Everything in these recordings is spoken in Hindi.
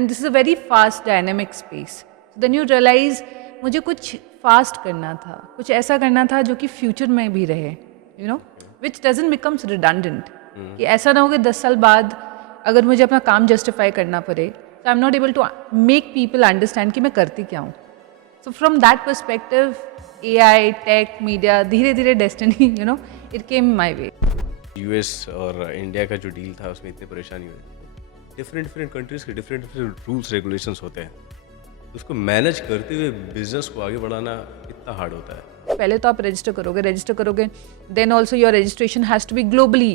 And this is a very fast dynamic space. Then you realise मुझे कुछ फास्ट करना था, कुछ ऐसा करना था जो कि फ्यूचर में भी रहे, you know, okay. Which doesn't becomes redundant. Hmm. कि ऐसा ना हो कि 10 साल बाद अगर मुझे अपना काम जस्टिफाई करना पड़े, तो I am not able to make people understand कि मैं करती क्या हूँ. So from that perspective AI, tech, media, धीरे धीरे destiny, you know, it came my way. US और इंडिया का जो डील था उसमें इतनी परेशानी हुई, डिफरेंट डिफरेंट कंट्रीज के डिफरेंट डिफरेंट रूल्स रेगुलेशंस होते हैं, तो उसको मैनेज करते हुए बिजनेस को आगे बढ़ाना कितना हार्ड होता है। पहले तो आप रजिस्टर करोगे, then also your registration has to be globally,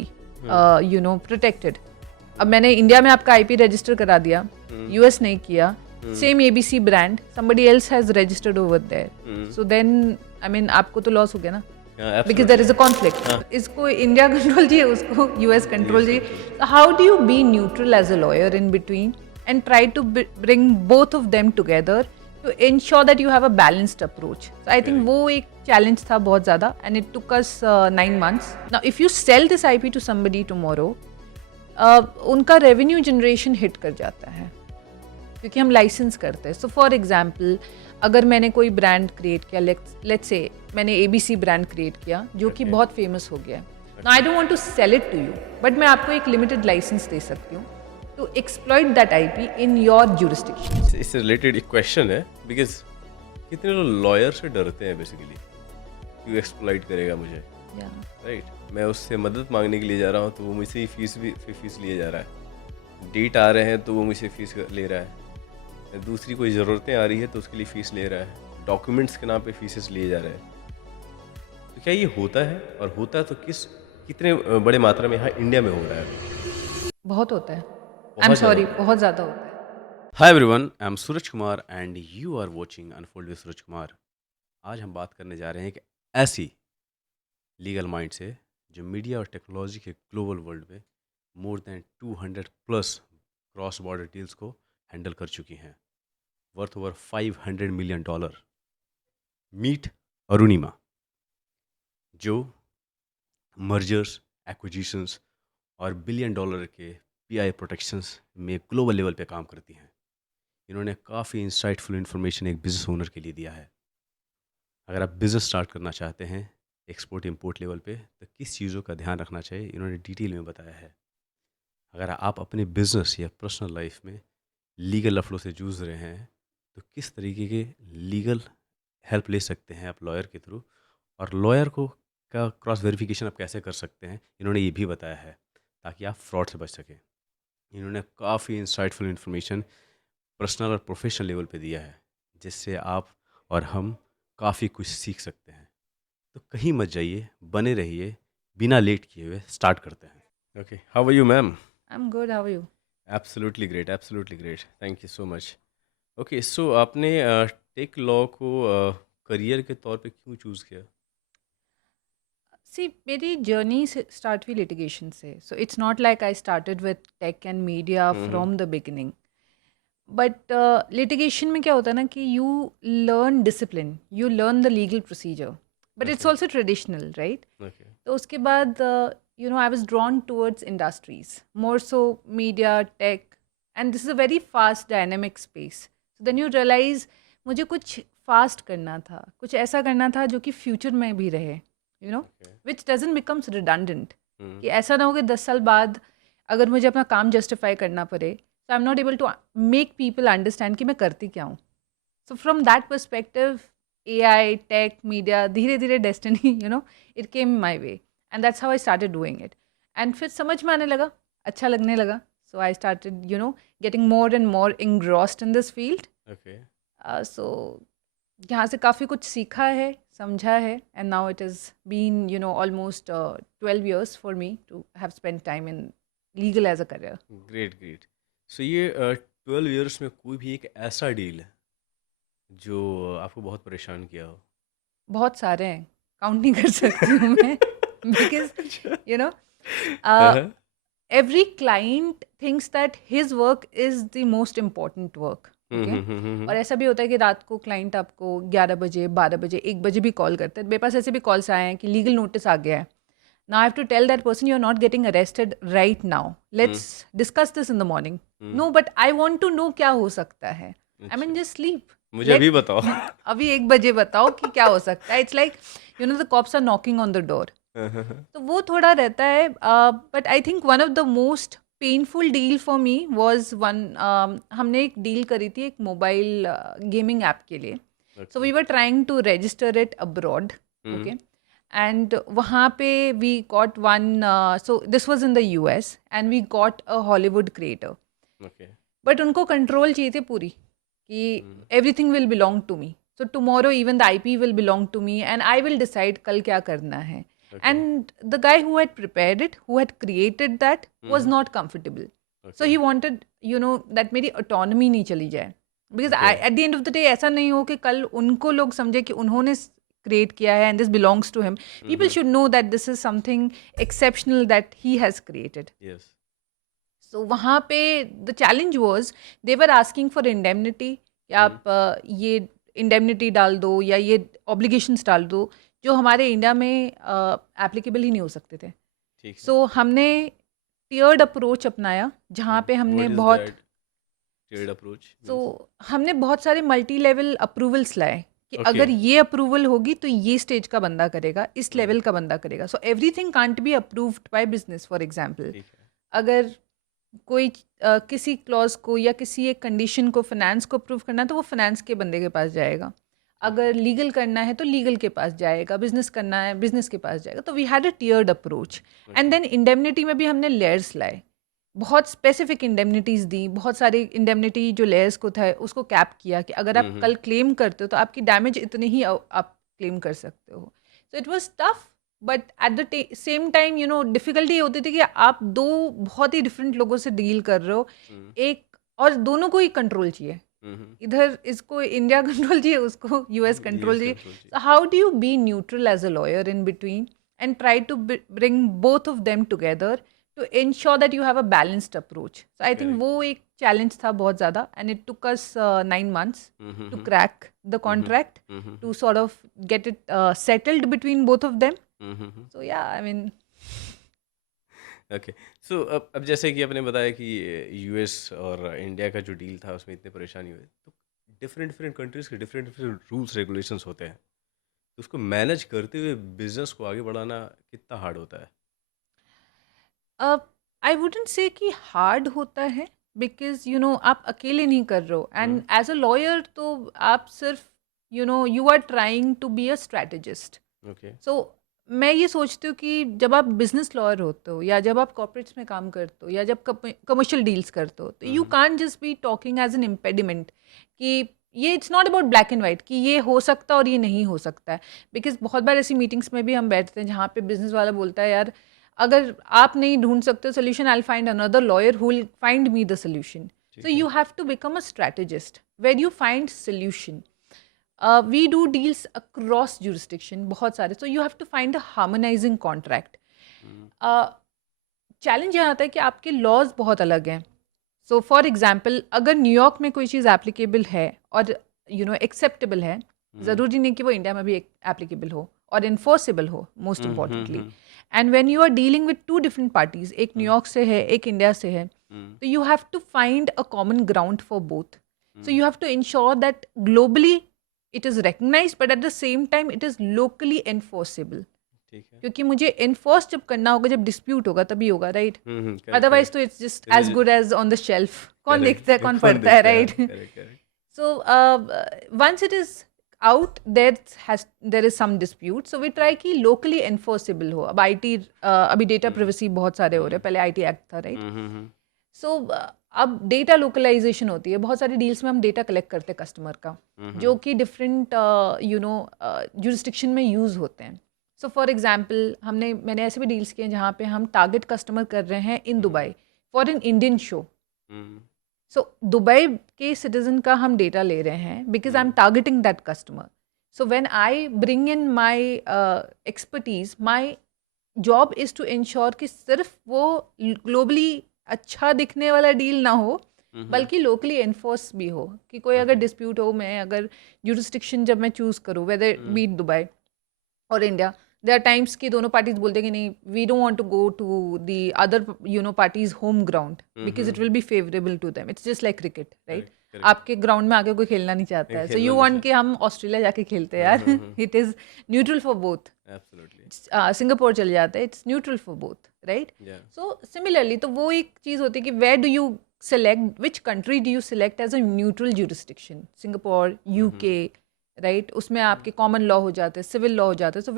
you know, protected. अब मैंने इंडिया में आपका IP रजिस्टर करा दिया, US नहीं किया. Same ABC brand, somebody else has registered over there. So then, I mean, आपको तो लॉस हो गया ना, because there is a conflict. इसको इंडिया कंट्रोल चाहिए, उसको US कंट्रोल चाहिए. So how do you be neutral as a lawyer in between and try to bring both of them together to ensure that you have a balanced approach? So I think वो एक challenge था बहुत ज़्यादा, and it took us 9 months. Now if you sell this IP to somebody tomorrow, उनका रेवेन्यू जनरेशन हिट कर जाता है क्योंकि हम लाइसेंस करते हैं. सो फॉर एग्जांपल, अगर मैंने कोई ब्रांड क्रिएट किया, लेट्स से मैंने ABC ब्रांड क्रिएट किया जो कि बहुत फेमस हो गया. Now I don't want to sell it to you, but मैं आपको एक लिमिटेड लाइसेंस दे सकती हूँ to exploit that IP in your jurisdiction. इससे रिलेटेड एक क्वेश्चन है, बिकॉज कितने लोग लॉयर से डरते हैं बेसिकली, क्यों एक्सप्लॉइट करेगा मुझे, राइट? मैं उससे मदद मांगने के लिए जा रहा हूँ तो वो मुझसे ही फीस लिए जा रहा है, डेट आ रहे हैं तो वो मुझसे फीस ले रहा है, दूसरी कोई ज़रूरतें आ रही है तो उसके लिए फ़ीस ले रहा है, डॉक्यूमेंट्स के नाम पे फीसेस लिए जा रहे हैं. तो क्या ये होता है, और होता है तो कितने बड़े मात्रा में यहाँ इंडिया में हो रहा है? बहुत होता है. आई एम बहुत सॉरी, ज़्यादा. बहुत ज़्यादा होता है. Hi everyone, I am Suraj Kumar and you are watching unfold with Suraj Kumar. आज हम बात करने जा रहे हैं एक ऐसी लीगल माइंड से जो मीडिया और टेक्नोलॉजी के ग्लोबल वर्ल्ड में more than 200 plus cross border deals को हैंडल कर चुकी हैं, worth over $500 million. Meet Arunima, जो मर्जर्स, एक्विजिशंस और $1 बिलियन के PI प्रोटेक्शंस में ग्लोबल लेवल पे काम करती हैं. इन्होंने काफ़ी इंसाइटफुल इन्फॉर्मेशन एक बिज़नेस ओनर के लिए दिया है. अगर आप बिज़नेस स्टार्ट करना चाहते हैं एक्सपोर्ट इंपोर्ट लेवल पे, तो किस चीज़ों का ध्यान रखना चाहिए इन्होंने डिटेल में बताया है. अगर आप अपने बिजनेस या पर्सनल लाइफ में लीगल लफड़ों से जूझ रहे हैं तो किस तरीके के लीगल हेल्प ले सकते हैं आप लॉयर के थ्रू, और लॉयर को का क्रॉस वेरिफिकेशन आप कैसे कर सकते हैं, इन्होंने ये भी बताया है ताकि आप फ्रॉड से बच सकें. इन्होंने काफ़ी इंसाइटफुल इन्फॉर्मेशन पर्सनल और प्रोफेशनल लेवल पे दिया है जिससे आप और हम काफ़ी कुछ सीख सकते हैं. तो कहीं मत जाइए, बने रहिए, बिना लेट किए हुए स्टार्ट करते हैं. Okay, how are you ma'am? I am good, how are you? Absolutely great, absolutely great, thank you so much. Okay, so आपने टेक लॉ को करियर के तौर पे क्यों चूज़ किया? सी, मेरी जर्नी स्टार्ट हुई लिटिगेशन से. So it's not like I started with tech and media hmm. From the beginning. But litigation में क्या होता है ना कि you learn discipline, you learn the legal procedure, but it's okay. Also traditional, right? Okay. तो उसके बाद you know I was drawn towards industries, more so media, tech, and this is a very fast dynamic space. Then you realise मुझे कुछ फास्ट करना था, कुछ ऐसा करना था जो कि फ्यूचर में भी रहे, you know, okay. Which doesn't becomes redundant. Hmm. कि ऐसा ना हो कि 10 साल बाद अगर मुझे अपना काम जस्टिफाई करना पड़े, तो I am not able to make people understand कि मैं करती क्या हूँ. So from that perspective AI, tech, media, धीरे धीरे destiny, you know, it came my way, and that's how I started doing it. And फिर समझ में आने लगा, अच्छा लगने लगा. So I started, you know, getting more and more engrossed in this field. Okay. So यहाँ से काफ़ी कुछ सीखा है, समझा है, and now it is been, you know, almost 12 years for me to have spend time in legal as a career. Great, great. So ये 12 ईयर्स में कोई भी एक ऐसा डील है जो आपको बहुत परेशान किया हो? बहुत सारे हैं, काउंट नहीं कर सकती हूँ मैं, बिकॉज यू नो हाँ. every client thinks that his work is the most important work. Okay? और ऐसा भी होता है कि रात को क्लाइंट आपको 11 बजे, 12 बजे, 1 बजे भी कॉल करते हैं. मेरे पास ऐसे भी कॉल्स आए हैं कि लीगल नोटिस आ गया है, Now I have to tell that person you're not getting arrested right now. Let's discuss this in the morning. No, but I want to know क्या हो सकता है. I mean, just sleep. मुझे अभी बताओ. अभी 1 बजे बताओ कि क्या हो सकता है. It's like, you know, the cops are knocking on the door. तो वो थोड़ा रहता है. But I think one of the most painful deal for me was one. हमने एक डील करी थी एक मोबाइल गेमिंग ऐप के लिए. So we were trying to register it abroad. Okay. And वहाँ पे we got one. So this was in the US and we got a Hollywood creator. Okay. But उनको कंट्रोल चाहिए थे पूरी कि everything will belong to me. So tomorrow even the IP will belong to me and I will decide कल क्या करना है. And the guy who had prepared it, who had created that, was not comfortable. So he wanted, you know, that मेरी autonomy नहीं चली जाए. Because at the end of the day ऐसा नहीं हो कि कल उनको लोग समझे कि उन्होंने create किया है and this belongs to him. People should know that this is something exceptional that he has created. Yes. So वहाँ पे the challenge was they were asking for indemnity. कि आप ये indemnity डाल दो या ये obligations डाल दो जो हमारे इंडिया में applicable ही नहीं हो सकते थे. So हमने tiered approach अपनाया जहाँ पे हमने बहुत tiered approach. So हमने बहुत सारे multi level approvals लाए कि अगर ये अप्रूवल होगी तो ये स्टेज का बंदा करेगा, इस लेवल का बंदा करेगा. So everything can't be approved by business. For example अगर कोई किसी क्लॉज को या किसी एक कंडीशन को फाइनेंस को अप्रूव करना है तो वो फाइनेंस के बंदे के पास जाएगा. अगर लीगल करना है तो लीगल के पास जाएगा, बिजनेस करना है बिजनेस के पास जाएगा. तो we had a tiered approach. And then indemnity में भी हमने लेयर्स लाए, बहुत स्पेसिफिक इंडेमनिटीज़ दी. बहुत सारी इंडेमनिटी जो लेयर्स को था उसको कैप किया कि अगर आप कल क्लेम करते हो तो आपकी डैमेज इतनी ही आप क्लेम कर सकते हो. So it was tough but at the same time you know difficulty होती थी कि आप दो बहुत ही डिफरेंट लोगों से डील कर रहे हो. एक और दोनों को ही कंट्रोल चाहिए. इधर इसको इंडिया कंट्रोल चाहिए, उसको यूएस कंट्रोल चाहिए. So how do you be neutral as a lawyer in between and try to bring both of them together to ensure that you have a balanced approach. So I think वो एक challenge था बहुत ज़्यादा and it took us 9 months to crack the contract to sort of get it settled between both of them. So yeah, I mean. Okay. So अब जैसे कि आपने बताया कि यूएस और इंडिया का जो डील था उसमें इतने परेशानी हुई, तो डिफरेंट कंट्रीज़ के डिफरेंट रूल्स रेगुलेशंस होते हैं, तो उसको मैनेज करते हुए बिजनेस को आगे बढ़ाना कितना हार्ड होता है? आई वुडेंट से कि हार्ड होता है बिकॉज यू नो आप अकेले नहीं कर रहे हो. एंड एज अ लॉयर तो आप सिर्फ you know you are trying to be a strategist. So मैं ये सोचती हूँ कि जब आप बिजनेस लॉयर होते हो या जब आप कॉर्पोरेट्स में काम करते हो या जब कमर्शियल डील्स करते हो तो you can't just be talking as an impediment कि ये it's not about black and white कि ये हो सकता है और ये नहीं हो सकता है. बिकॉज बहुत बार ऐसी मीटिंग्स में भी हम बैठते हैं जहाँ पे बिजनेस वाला बोलता है यार अगर आप नहीं ढूंढ सकते solution I will find another lawyer who will find me the solution. So you have to become a strategist where you find solution. We do deals across jurisdiction बहुत सारे. So you have to find a harmonising contract. Challenge यहाँ आता है कि आपके लॉज बहुत अलग हैं. सो फॉर एग्जाम्पल अगर न्यूयॉर्क में कोई चीज़ एप्लीकेबल है और यू नो एक्सेप्टेबल है, ज़रूरी नहीं कि वो इंडिया में भी एप्लीकेबल हो और इन्फोर्सेबल हो most importantly. And when you are dealing with two different parties, एक न्यूयॉर्क से है एक इंडिया से है, तो you have to find a common ground for both. So you have to ensure that globally it is recognised but at the same time it is locally enforceable. क्योंकि मुझे एनफोर्स जब करना होगा जब डिस्प्यूट होगा तभी होगा, राइट? अदरवाइज तो it's just as good as on the shelf. कौन देखता है कौन पढ़ता है, right? So once it is out there is some dispute, so we try कि locally enforceable हो. अब IT अभी data privacy बहुत सारे हो रहे हैं, पहले IT Act था, right? So अब data localization होती है. बहुत सारी deals में हम data collect करते हैं customer का, जो कि different you know jurisdiction में use होते हैं. So for example मैंने ऐसे भी deals किए हैं जहाँ पे हम target customer कर रहे हैं in Dubai for an Indian show. सो दुबई के सिटीजन का हम डेटा ले रहे हैं because I am targeting that customer. So when I bring in my expertise, my job is to ensure कि सिर्फ वो ग्लोबली अच्छा दिखने वाला डील ना हो बल्कि लोकली एनफोर्स भी हो. कि कोई अगर डिस्प्यूट हो, मैं अगर जुरिस्डिक्शन जब मैं चूज़ करूँ वेदर बी दुबई और इंडिया, देयर आर टाइम्स कि दोनों पार्टीज बोलते हैं कि नहीं, we don't want to go to the other parties home ground because it will be favourable to them. It's just like cricket, right? Correct correct आपके ग्राउंड में आके कोई खेलना नहीं चाहता है, सो खेलना यू नहीं वांट चाहिए कि हम ऑस्ट्रेलिया जाके खेलते हैं यार. It is neutral for both. Absolutely Singapore चले जाते हैं, it's neutral for both, right? या सो सिमिलरली तो वो एक चीज़ होती है कि where do you select, which country do you select as a neutral jurisdiction? Singapore, UK, right? उसमें आपके common law हो जाते हैं, civil law हो जाते हैं. So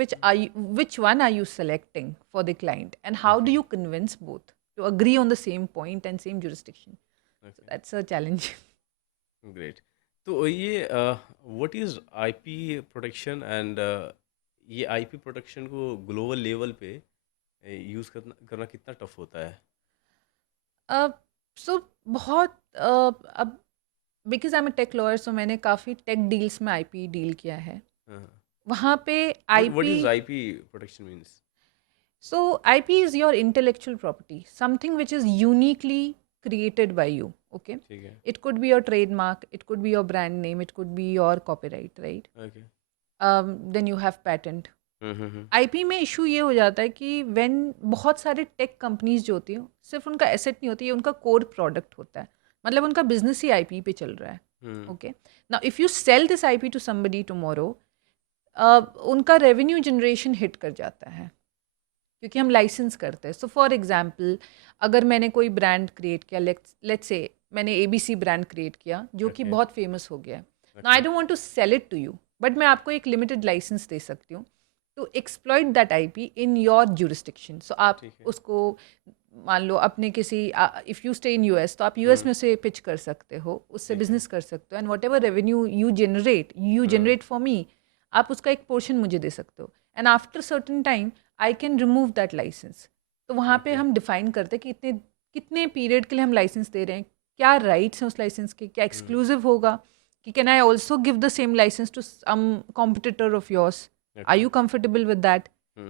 which one are you selecting for the client, and how do you convince both to agree on the same point and same jurisdiction? So that's a challenge. Great. तो ये what is IP protection and ये आईपी प्रोटेक्शन को ग्लोबल लेवल पे यूज़ करना कितना टफ होता है? So बहुत अब because I M take lawyer, सो मैंने काफ़ी टेक डील्स में आईपी डील किया है. वहाँ पे what IP, is IP protection means? so IP is your intellectual property, something which is uniquely created by you. Okay, ठीक है. it could be your trademark, it could be your brand name, it could be your copyright, right? Okay. Then you have patent. IP में इशू ये हो जाता है कि व्हेन बहुत सारे टेक कंपनीज जो होती हैं, सिर्फ उनका एसेट नहीं होती है, उनका कोर प्रोडक्ट होता है. मतलब उनका बिजनेस ही आईपी पे चल रहा है. Okay, now if you sell this IP to somebody tomorrow, उनका रेवेन्यू जनरेशन हिट कर जाता है क्योंकि हम लाइसेंस करते हैं. सो फॉर एग्जांपल, अगर मैंने कोई ब्रांड क्रिएट किया, लेट्स से मैंने एबीसी ब्रांड क्रिएट किया जो कि Okay. बहुत फेमस हो गया. Now I don't want to sell it to you, but मैं आपको एक लिमिटेड लाइसेंस दे सकती हूँ to exploit that IP in your jurisdiction. So आप ठीक है. उसको मान लो अपने किसी, if you stay in US, तो आप यूएस में से पिच कर सकते हो, उससे ठीक है. बिजनेस कर सकते हो, and whatever revenue you generate for me, आप उसका एक पोर्शन मुझे दे सकते हो. And after certain time I can remove that licence. तो वहाँ पे Okay. हम डिफाइन करते हैं कि कितने पीरियड के लिए हम लाइसेंस दे रहे हैं, क्या राइट्स हैं उस लाइसेंस के, क्या एक्सक्लूसिव होगा, कि can I also give the same licence to some competitor of yours, are you comfortable with that?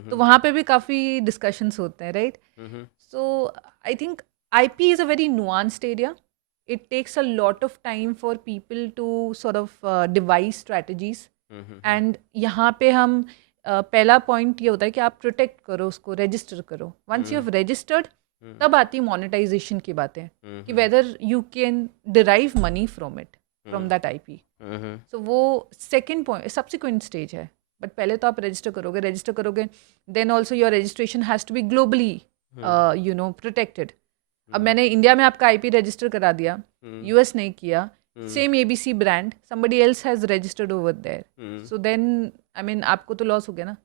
तो वहाँ पे भी काफ़ी डिस्कशंस होते हैं, right? So I think IP is a very nuanced area. It takes a lot of time for people to sort of devise strategies. And यहाँ पे हम पहला पॉइंट ये होता है कि आप प्रोटेक्ट करो उसको, रजिस्टर करो. वंस यू हैव रजिस्टर्ड, तब आती है मोनेटाइजेशन की बातें कि whether you can derive money from it, from that IP. So वो सेकेंड पॉइंट, सब्सिक्वेंट स्टेज है. बट पहले तो आप रजिस्टर करोगे, then also your registration has to be globally protected. अब मैंने इंडिया में आपका आईपी रजिस्टर करा दिया, यूएस नहीं किया, same ABC brand somebody else has registered over there, so then I mean आपको तो लॉस हो गया ना,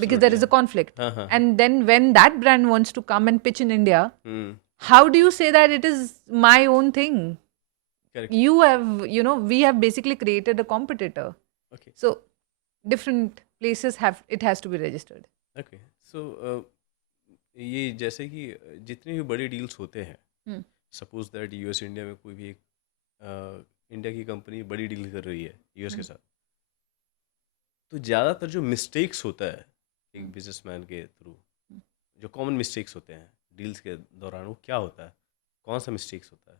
because there is a conflict. And then when that brand wants to come and pitch in India, how do you say that it is my own thing? Correct. You have, we have basically created a competitor. Okay. So different places it has to be registered. Okay. So ये जैसे कि जितने भी बड़े डील्स होते हैं, सपोज दैट यूएस इंडिया में कोई भी एक इंडिया की कंपनी बड़ी डील कर रही है यूएस के साथ, तो ज़्यादातर जो मिस्टेक्स होता है एक बिजनेसमैन के थ्रू, जो कॉमन मिस्टेक्स होते हैं डील्स के दौरान, वो क्या होता है? कौन सा मिस्टेक्स होता है?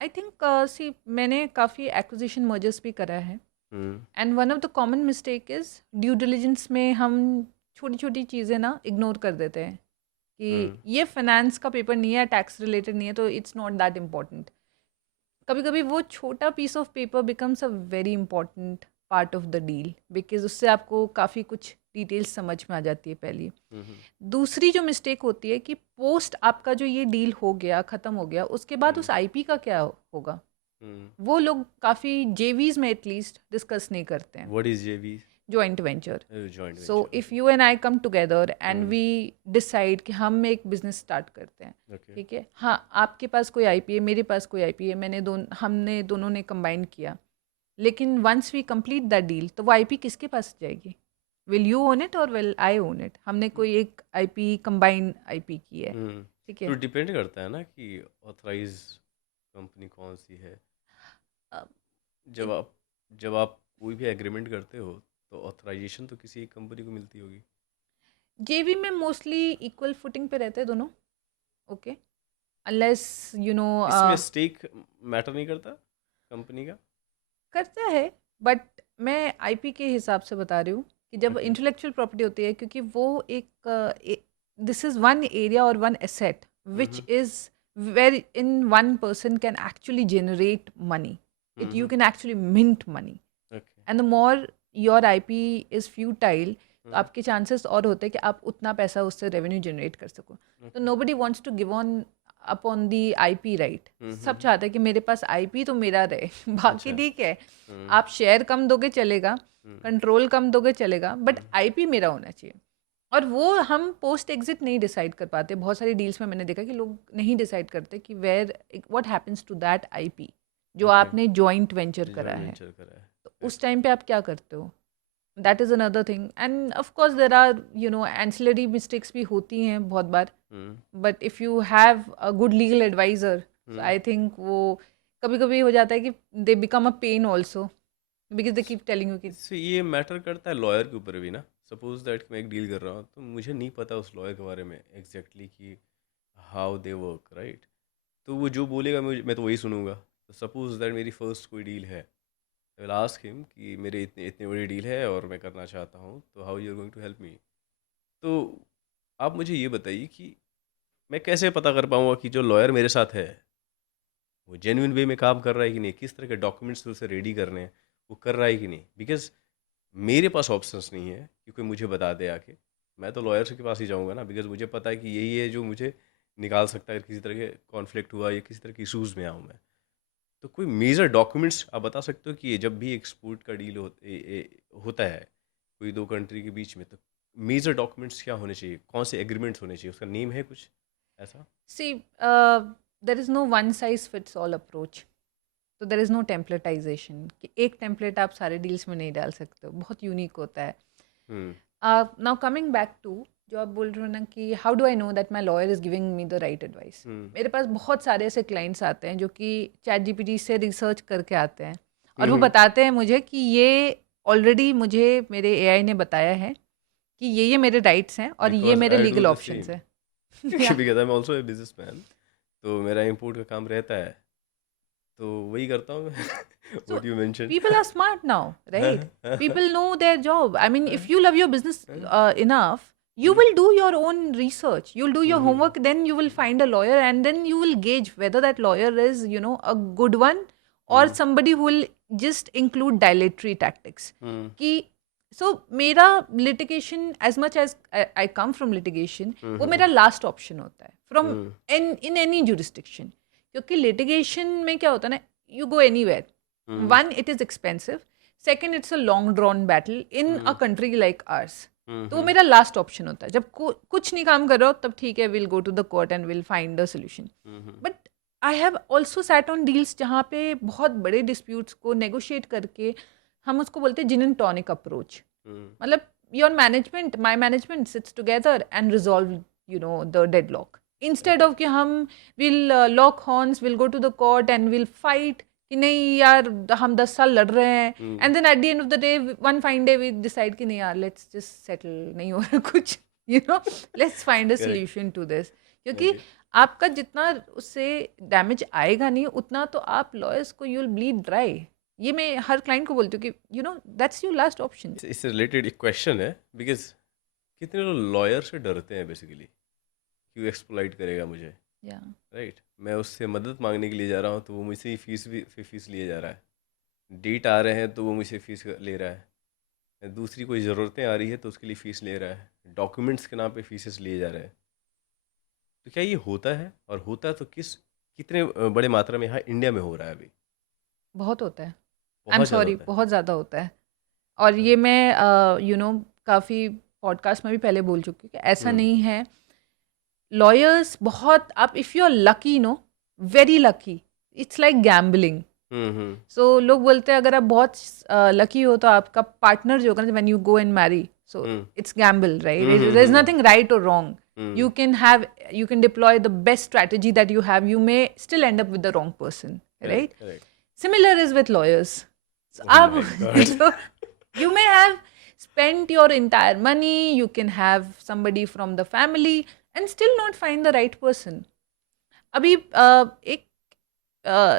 I think see, मैंने काफ़ी एक्विजिशन मर्जर्स भी करा है, and one of the common mistake is due diligence में हम छोटी छोटी चीज़ें ना इग्नोर कर देते हैं कि ये फाइनेंस का पेपर नहीं है, टैक्स रिलेटेड नहीं है, तो इट्स नॉट दैट इम्पॉर्टेंट. कभी कभी वो छोटा piece of paper becomes a very important part of the deal, because उससे आपको काफ़ी कुछ डिटेल्स समझ में आ जाती है पहली. दूसरी जो मिस्टेक होती है कि पोस्ट आपका जो ये डील हो गया, ख़त्म हो गया, उसके बाद उस आईपी का क्या होगा, वो लोग काफ़ी जेवीज में एटलीस्ट डिस्कस नहीं करते हैं. What is JV? Joint venture. Joint so if you and I come together and we decide कि हम एक बिजनेस स्टार्ट करते हैं, ठीक है, हाँ आपके पास कोई आईपी है, मेरे पास कोई आईपी है, हमने दोनों ने कंबाइन किया, लेकिन once we complete that deal, तो वो आईपी किसके पास जाएगी? विल यू ओन इट और विल आई ओन इट? हमने कोई एक आईपी कंबाइन आईपी की है, ठीक है. तो डिपेंड करता है ना कि ऑथराइज कंपनी कौन सी है. जब आप कोई भी एग्रीमेंट करते हो तो ऑथराइजेशन तो किसी एक कंपनी को मिलती होगी. जेवी में मोस्टली इक्वल फुटिंग पे रहते हैं दोनों, ओके, अनलेस इसमें स्टेक मैटर नहीं करता कंपनी का? करता है, बट मैं आईपी के हिसाब से बता रही हूँ कि कि जब इंटेलेक्चुअल प्रॉपर्टी होती है, क्योंकि वो एक दिस इज वन एरिया और one asset which is where in one person can actually generate money, it you can actually mint money, and the more your IP is futile, तो आपके चांसेस और होते हैं कि आप उतना पैसा उससे रेवेन्यू जनरेट कर सको. तो nobody wants to give on up on the IP right. सब चाहते हैं कि मेरे पास आईपी तो मेरा रहे, बाकी ठीक है आप शेयर कम दोगे चलेगा, कंट्रोल कम दोगे चलेगा, बट आईपी मेरा होना चाहिए. और वो हम पोस्ट एग्जिट नहीं डिसाइड कर पाते. बहुत सारी डील्स में मैंने देखा कि लोग नहीं डिसाइड करते कि where what happens to that IP जो आपने जॉइंट वेंचर करा है. तो उस टाइम पे आप क्या करते हो, that is another thing. And of course there are ancillary mistakes भी होती हैं बहुत बार, but if you have a good legal adviser, I think वो कभी कभी हो जाता है कि they become a pain also because they keep telling you कि ये मैटर करता है लॉयर के ऊपर भी ना. सपोज दैट मैं एक डील कर रहा हूँ तो मुझे नहीं पता उस लॉयर के बारे में एग्जैक्टली कि हाउ दे वर्क, राइट. तो वो जो बोलेगा मैं तो वही सुनूंगा. तो सपोज दैट मेरी फर्स्ट कोई डील है, आई विल आस्क हिम कि मेरे इतने इतने बड़ी डील है और मैं करना चाहता हूँ, तो how you are going to help me. तो आप मुझे ये बताइए कि मैं कैसे पता कर पाऊँगा कि जो लॉयर मेरे साथ है वो जेन्युइन वे में काम कर रहा है कि नहीं, किस तरह के डॉक्यूमेंट्स उसे रेडी करने हैं वो कर रहा है कि नहीं. बिकॉज मेरे पास ऑप्शंस नहीं है कि कोई मुझे बता दे आके. मैं तो लॉयर के पास ही जाऊँगा ना, बिकॉज मुझे पता है कि यही है जो मुझे निकाल सकता है किसी तरह के कॉन्फ्लिक्ट हुआ या किसी तरह के इशूज़ में आऊँ मैं. तो कोई मेजर डॉक्यूमेंट्स आप बता सकते हो कि ये जब भी एक्सपोर्ट का डील होता है कोई दो कंट्री के बीच में, तो मेजर डॉक्यूमेंट्स क्या होने चाहिए, कौन से एग्रीमेंट्स होने चाहिए, उसका नेम है कुछ ऐसा? See there is no one size fits all approach. तो देर इज़ नो टेम्पलेटाइजेशन कि एक टेम्पलेट आप सारे डील्स में नहीं डाल सकते हो, बहुत यूनिक होता है. नाउ कमिंग बैक टू जो आप बोल रहे हो ना कि how do I know that my lawyer is giving me the right advice. मेरे पास बहुत सारे ऐसे क्लाइंट्स आते हैं जो कि चैट जीपीटी से रिसर्च करके आते हैं और वो बताते हैं मुझे कि ये ऑलरेडी मुझे मेरे एआई ने बताया है कि ये मेरे राइट्स हैं और ये मेरे लीगल ऑप्शंस हैं. Because I am also a businessman, तो मेरा इंपोर्ट का काम रहता है, तो वही करता हूँ मैं. What you mentioned. People are smart now, right? People know their job. I mean, if you love your business enough, you will do your own research. You'll do your homework. Then you will find a lawyer, and then you will gauge whether that lawyer is, a good one, or somebody who will just include dilatory tactics. कि so मेरा litigation, as much as I come from litigation, वो मेरा last option होता है from in any jurisdiction. क्योंकि litigation में क्या होता है ना, you go anywhere. One, it is expensive. Second, it's a long drawn battle in a country like ours. तो वो मेरा लास्ट ऑप्शन होता है. जब कुछ नहीं काम कर रहे हो तब ठीक है, will go to the court and will find a solution. But I have also sat on deals जहाँ पे बहुत बड़े डिस्प्यूट्स को नेगोशिएट करके, हम उसको बोलते हैं जिन एंड टॉनिक अप्रोच. मतलब your management, my management sits together and resolve the deadlock, instead of कि हम will lock horns, will go to the court and will fight कि नहीं यार हम 10 साल लड़ रहे हैं, and then at the end of the day one fine day we decide कि नहीं यार लेट्स जस्ट सेटल, नहीं हो रहा कुछ, let's find a solution to this. क्योंकि आपका जितना उससे डैमेज आएगा नहीं उतना तो आप लॉयर्स को यू विल ब्लीड ड्राई. ये मैं हर क्लाइंट को बोलती हूँ कि दैट्स योर लास्ट ऑप्शन. इससे रिलेटेड एक क्वेश्चन है, बिकॉज कितने लोग लॉयर से डरते हैं बेसिकली, क्यों एक्सप्लॉइट करेगा मुझे, राइट. मैं उससे मदद मांगने के लिए जा रहा हूँ तो वो मुझसे ही फीस लिए जा रहा है. डेट आ रहे हैं तो वो मुझसे फीस ले रहा है. दूसरी कोई ज़रूरतें आ रही है तो उसके लिए फ़ीस ले रहा है. डॉक्यूमेंट्स के नाम पे फीसेस लिए जा रहे हैं. तो क्या ये होता है, और होता है तो कितने बड़े मात्रा में यहाँ इंडिया में हो रहा है अभी? बहुत होता है. आई एम सॉरी, बहुत ज़्यादा होता है. और ये मैं काफ़ी पॉडकास्ट में भी पहले बोल चुकी हूँ कि ऐसा नहीं है. लॉयर्स बहुत, आप if you are lucky, very lucky, it's like gambling. So लोग बोलते हैं अगर आप बहुत लकी हो तो आपका पार्टनर जो होगा ना, when you go and marry, so it's gamble, right. There is nothing right और wrong. You can deploy the best strategy that you have. You may still end up with the wrong person, right? Similar is with lawyers. So, so you may have spent your entire money. You can have somebody from the family and still not find the right person. Abhi,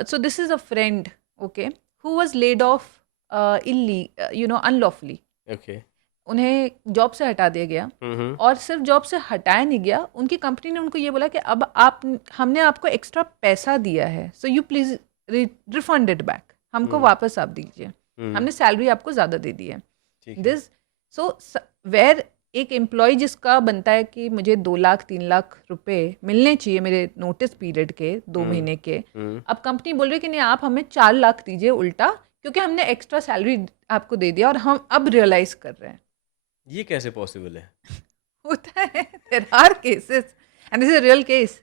so this is a friend, okay, who was laid off unlawfully. Okay. उन्हें जॉब से हटा दिया गया। और सिर्फ जॉब से हटाया नहीं गया, उनकी कंपनी ने उनको ये बोला कि अब आप हमने आपको एक्स्ट्रा पैसा दिया है, so you please refund it back, हमको वापस आप दीजिए, हमने सैलरी आपको ज़्यादा दे दी है। दिस सो वेयर एक एम्प्लॉय जिसका बनता है कि मुझे 2 लाख 3 लाख रुपए मिलने चाहिए मेरे नोटिस पीरियड के 2 महीने के, अब कंपनी बोल रही है कि नहीं आप हमें 4 लाख दीजिए उल्टा, क्योंकि हमने एक्स्ट्रा सैलरी आपको दे दिया और हम अब रियलाइज कर रहे हैं। ये कैसे पॉसिबल है? होता है, there are cases and this is a real case.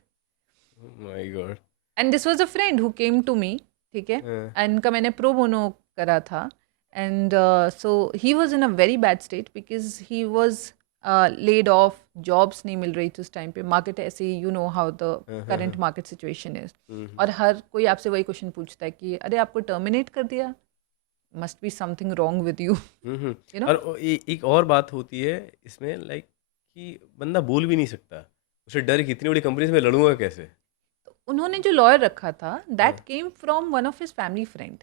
My god. And this was a friend who came to me, ठीक है, एंड इनका मैंने प्रो बोनो करा था। And so he was in a very bad state because he was laid off, jobs नहीं मिल रही थी उस टाइम पे, मार्केट ऐसे ही, you know how the current market situation is, और हर कोई आपसे वही क्वेश्चन पूछता है कि अरे आपको टर्मिनेट कर दिया, must be something wrong with you, you know. और एक और बात होती है इसमें, लाइक कि बंदा बोल भी नहीं सकता, उसे डर कि इतनी बड़ी कंपनी से मैं लड़ूंगा कैसे। उन्होंने जो लॉयर रखा था that came from one of his family friend,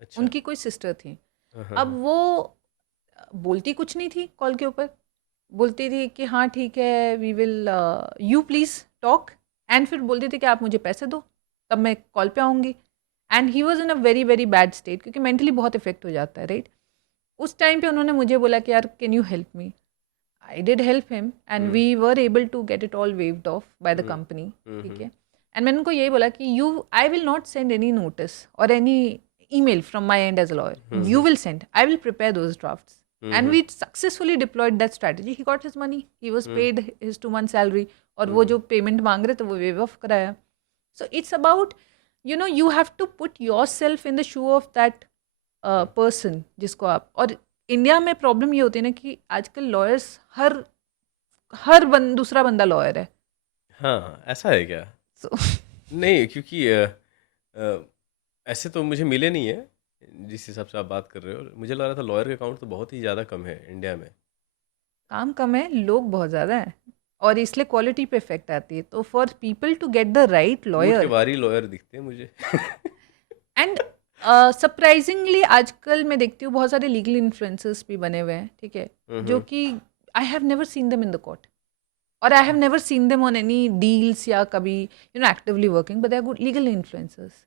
अच्छा। उनकी कोई सिस्टर थी। अब वो बोलती कुछ नहीं थी, कॉल के ऊपर बोलती थी कि हाँ ठीक है we will you please talk, and फिर बोलती थी कि आप मुझे पैसे दो तब मैं कॉल पे आऊँगी। And he was in a very very bad state, क्योंकि मेंटली बहुत इफेक्ट हो जाता है, राइट। उस टाइम पे उन्होंने मुझे बोला कि यार can you help me, I did help him and we were able to get it all waived off by the company, ठीक है। एंड मैंने उनको यही बोला कि you I will not send any notice और any email from my end as a lawyer. You will send. I will prepare those drafts. And we successfully deployed that strategy. He got his money. He was paid his 2 month salary. और वो जो पेमेंट मांग रहे थे वो वेव ऑफ कराया. So it's about, you know, you have to put yourself in the shoe of that person जिसको आप, और इंडिया में प्रॉब्लम ये होती है ना कि आजकल लॉयर्स हर दूसरा बंदा लॉयर है. हाँ, ऐसा है क्या? So नहीं, क्योंकि ऐसे तो मुझे मिले नहीं है जिस हिसाब से आप बात कर रहे हो। मुझे लग रहा था लॉयर का अकाउंट तो बहुत ही ज़्यादा कम है इंडिया में। काम कम है, लोग बहुत ज़्यादा हैं, और इसलिए क्वालिटी पे इफेक्ट आती है. तो for people to get the right ऊँट के लॉयर, बारी लॉयर दिखते हैं मुझे। एंड सरप्राइजिंगली आजकल मैं देखती हूँ बहुत सारे लीगल इन्फ्लुएंसर्स भी बने हुए हैं, ठीक है, जो कि I have never seen them in the court, और I have never seen them on any deals या कभी you know actively working, but they are good legal influencers.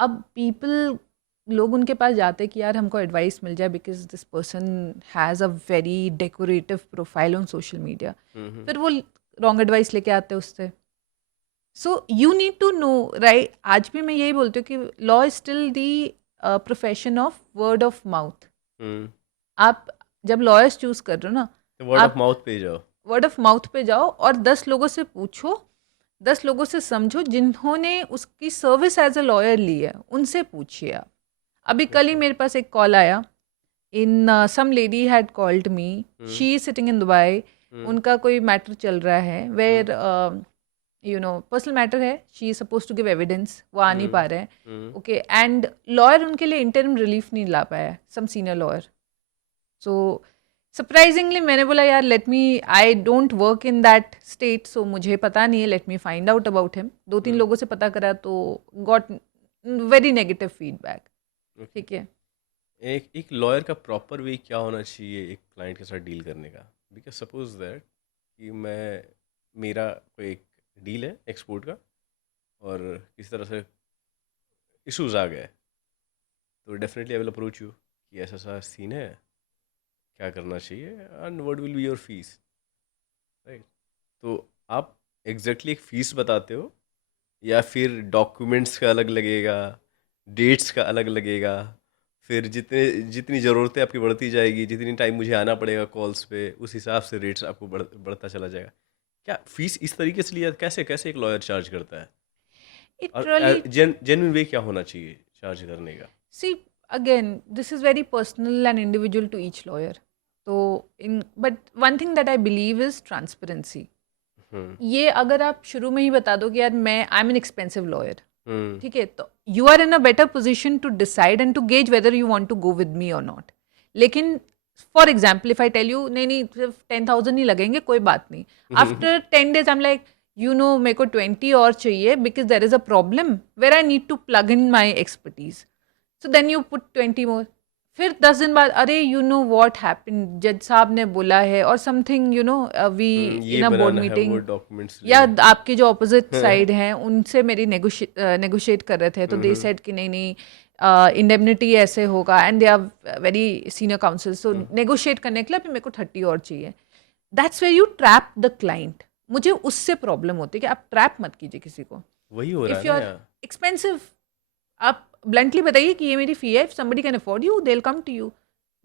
अब पीपल, लोग उनके पास जाते कि यार हमको एडवाइस मिल जाए because this person has a very decorative profile on social media, फिर वो रॉन्ग एडवाइस लेके आते हैं उससे. So you need to know, right. आज भी मैं यही बोलती हूँ कि law is still the profession of word of mouth. आप जब लॉयर्स चूज कर रहे हो ना, तो वर्ड ऑफ आप माउथ पे जाओ। वर्ड ऑफ माउथ पे जाओ और 10 लोगों से पूछो, 10 लोगों से समझो जिन्होंने उसकी सर्विस एज अ लॉयर ली है, उनसे पूछिए आप. अभी कल ही मेरे पास एक कॉल आया, in some lady had called me, she is sitting in Dubai, उनका कोई मैटर चल रहा है where you know personal matter है, she is suppose to give evidence, वो आ नहीं पा रहे हैं, ओके, एंड लॉयर उनके लिए इंटरिम रिलीफ नहीं ला पाया, some senior lawyer. So surprisingly मैंने बोला यार let me, I don't work in that state, so मुझे पता नहीं है, let me find out about him. 2-3 लोगों से पता करा तो गॉट वेरी नेगेटिव फीडबैक, ठीक है. एक लॉयर का प्रॉपर वे क्या होना चाहिए एक क्लाइंट के साथ डील करने का? बिकॉज सपोज दैट कि मेरा कोई एक डील है एक्सपोर्ट का और किसी तरह से इश्यूज आ गए, तो definitely I will approach you कि ऐसा सा सीन है, क्या करना चाहिए and what will be your fees, right? तो आप एग्जैक्टली एक फ़ीस बताते हो या फिर डॉक्यूमेंट्स का अलग लगेगा, डेट्स का अलग लगेगा, फिर जितनी ज़रूरतें आपकी बढ़ती जाएगी, जितनी टाइम मुझे आना पड़ेगा कॉल्स पे, उस हिसाब से रेट्स आपको बढ़ता चला जाएगा? क्या फ़ीस इस तरीके से लिया, कैसे कैसे एक लॉयर चार्ज करता है? It और really, जेन्युइन वे क्या होना चाहिए चार्ज करने का? see, again, this is very personal and individual to each lawyer. So, but one thing that I believe is transparency. ये अगर आप शुरू में ही बता दो कि यार मैं I am an expensive lawyer, ठीक है, तो you are in a better position to decide and to gauge whether you want to go with me और नॉट. लेकिन for example if I tell you नहीं सिर्फ 10,000 ही लगेंगे, कोई बात नहीं, after 10 days I am like you know मेरे को 20 और चाहिए because there is a problem where I need to plug in my expertise, so then you put 20 more. फिर 10 दिन बाद अरे यू नो व्हाट हैपेंड, जज साहब ने बोला है और समथिंग, यू नो वी ये इन अ बोर्ड बनाना है, वो मीटिंग, डॉक्यूमेंट्स या लेने हैं। आपके जो अपोजिट साइड हैं उनसे मेरी नेगोशिएट कर रहे थे, तो दे हम्म, सेड कि नहीं नहीं, इंडेमनिटी ऐसे होगा, and they are very senior counsel, so hmm, negotiate करने के लिए अभी मेरे को 30 और चाहिए। That's where you trap the client. मुझे उससे प्रॉब्लम होती है कि आप ट्रैप मत कीजिए किसी को। वही हो रहा है इफ़ ना यू आर यहाँ। एक्सपेंसिव, आप ब्लंटली बताइए कि ये मेरी फ़ी है, if somebody can afford you they will come to you.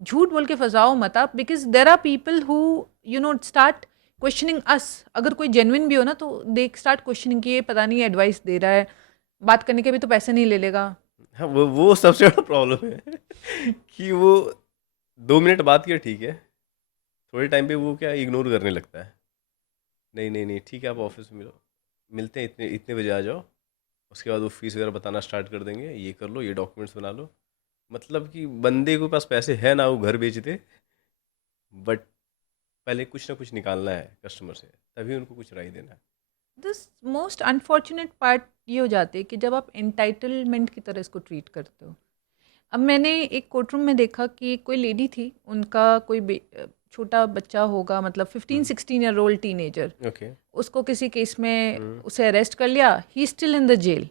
झूठ बोल के फंसाओ मत आप, because there are people who you know start questioning us. अगर कोई जेन्युइन भी हो ना तो दे स्टार्ट क्वेश्चनिंग कि ये पता नहीं एडवाइस दे रहा है, बात करने के भी तो पैसे नहीं ले लेगा। हाँ, वो सबसे बड़ा प्रॉब्लम है कि वो 2 मिनट बात किया ठीक है, थोड़े टाइम पे वो क्या इग्नोर करने लगता है। नहीं नहीं नहीं, ठीक है, आप ऑफिस में मिलो, मिलते हैं, इतने इतने बजे आ जाओ। उसके बाद वो फीस वगैरह बताना स्टार्ट कर देंगे, ये कर लो, ये डॉक्यूमेंट्स बना लो। मतलब कि बंदे के पास पैसे है ना, वो घर बेच दे, बट पहले कुछ ना कुछ निकालना है कस्टमर से, तभी उनको कुछ राय देना है। दिस मोस्ट अनफॉर्चुनेट पार्ट ये हो जाती है कि जब आप एंटाइटलमेंट की तरह इसको ट्रीट करते हो। अब मैंने एक कोर्ट रूम में देखा कि कोई लेडी थी, उनका कोई छोटा बच्चा होगा, मतलब 15-16 ईयर ओल्ड टीनेजर, ओके। उसको किसी केस में हम्म, उसे अरेस्ट कर लिया, he still in the jail.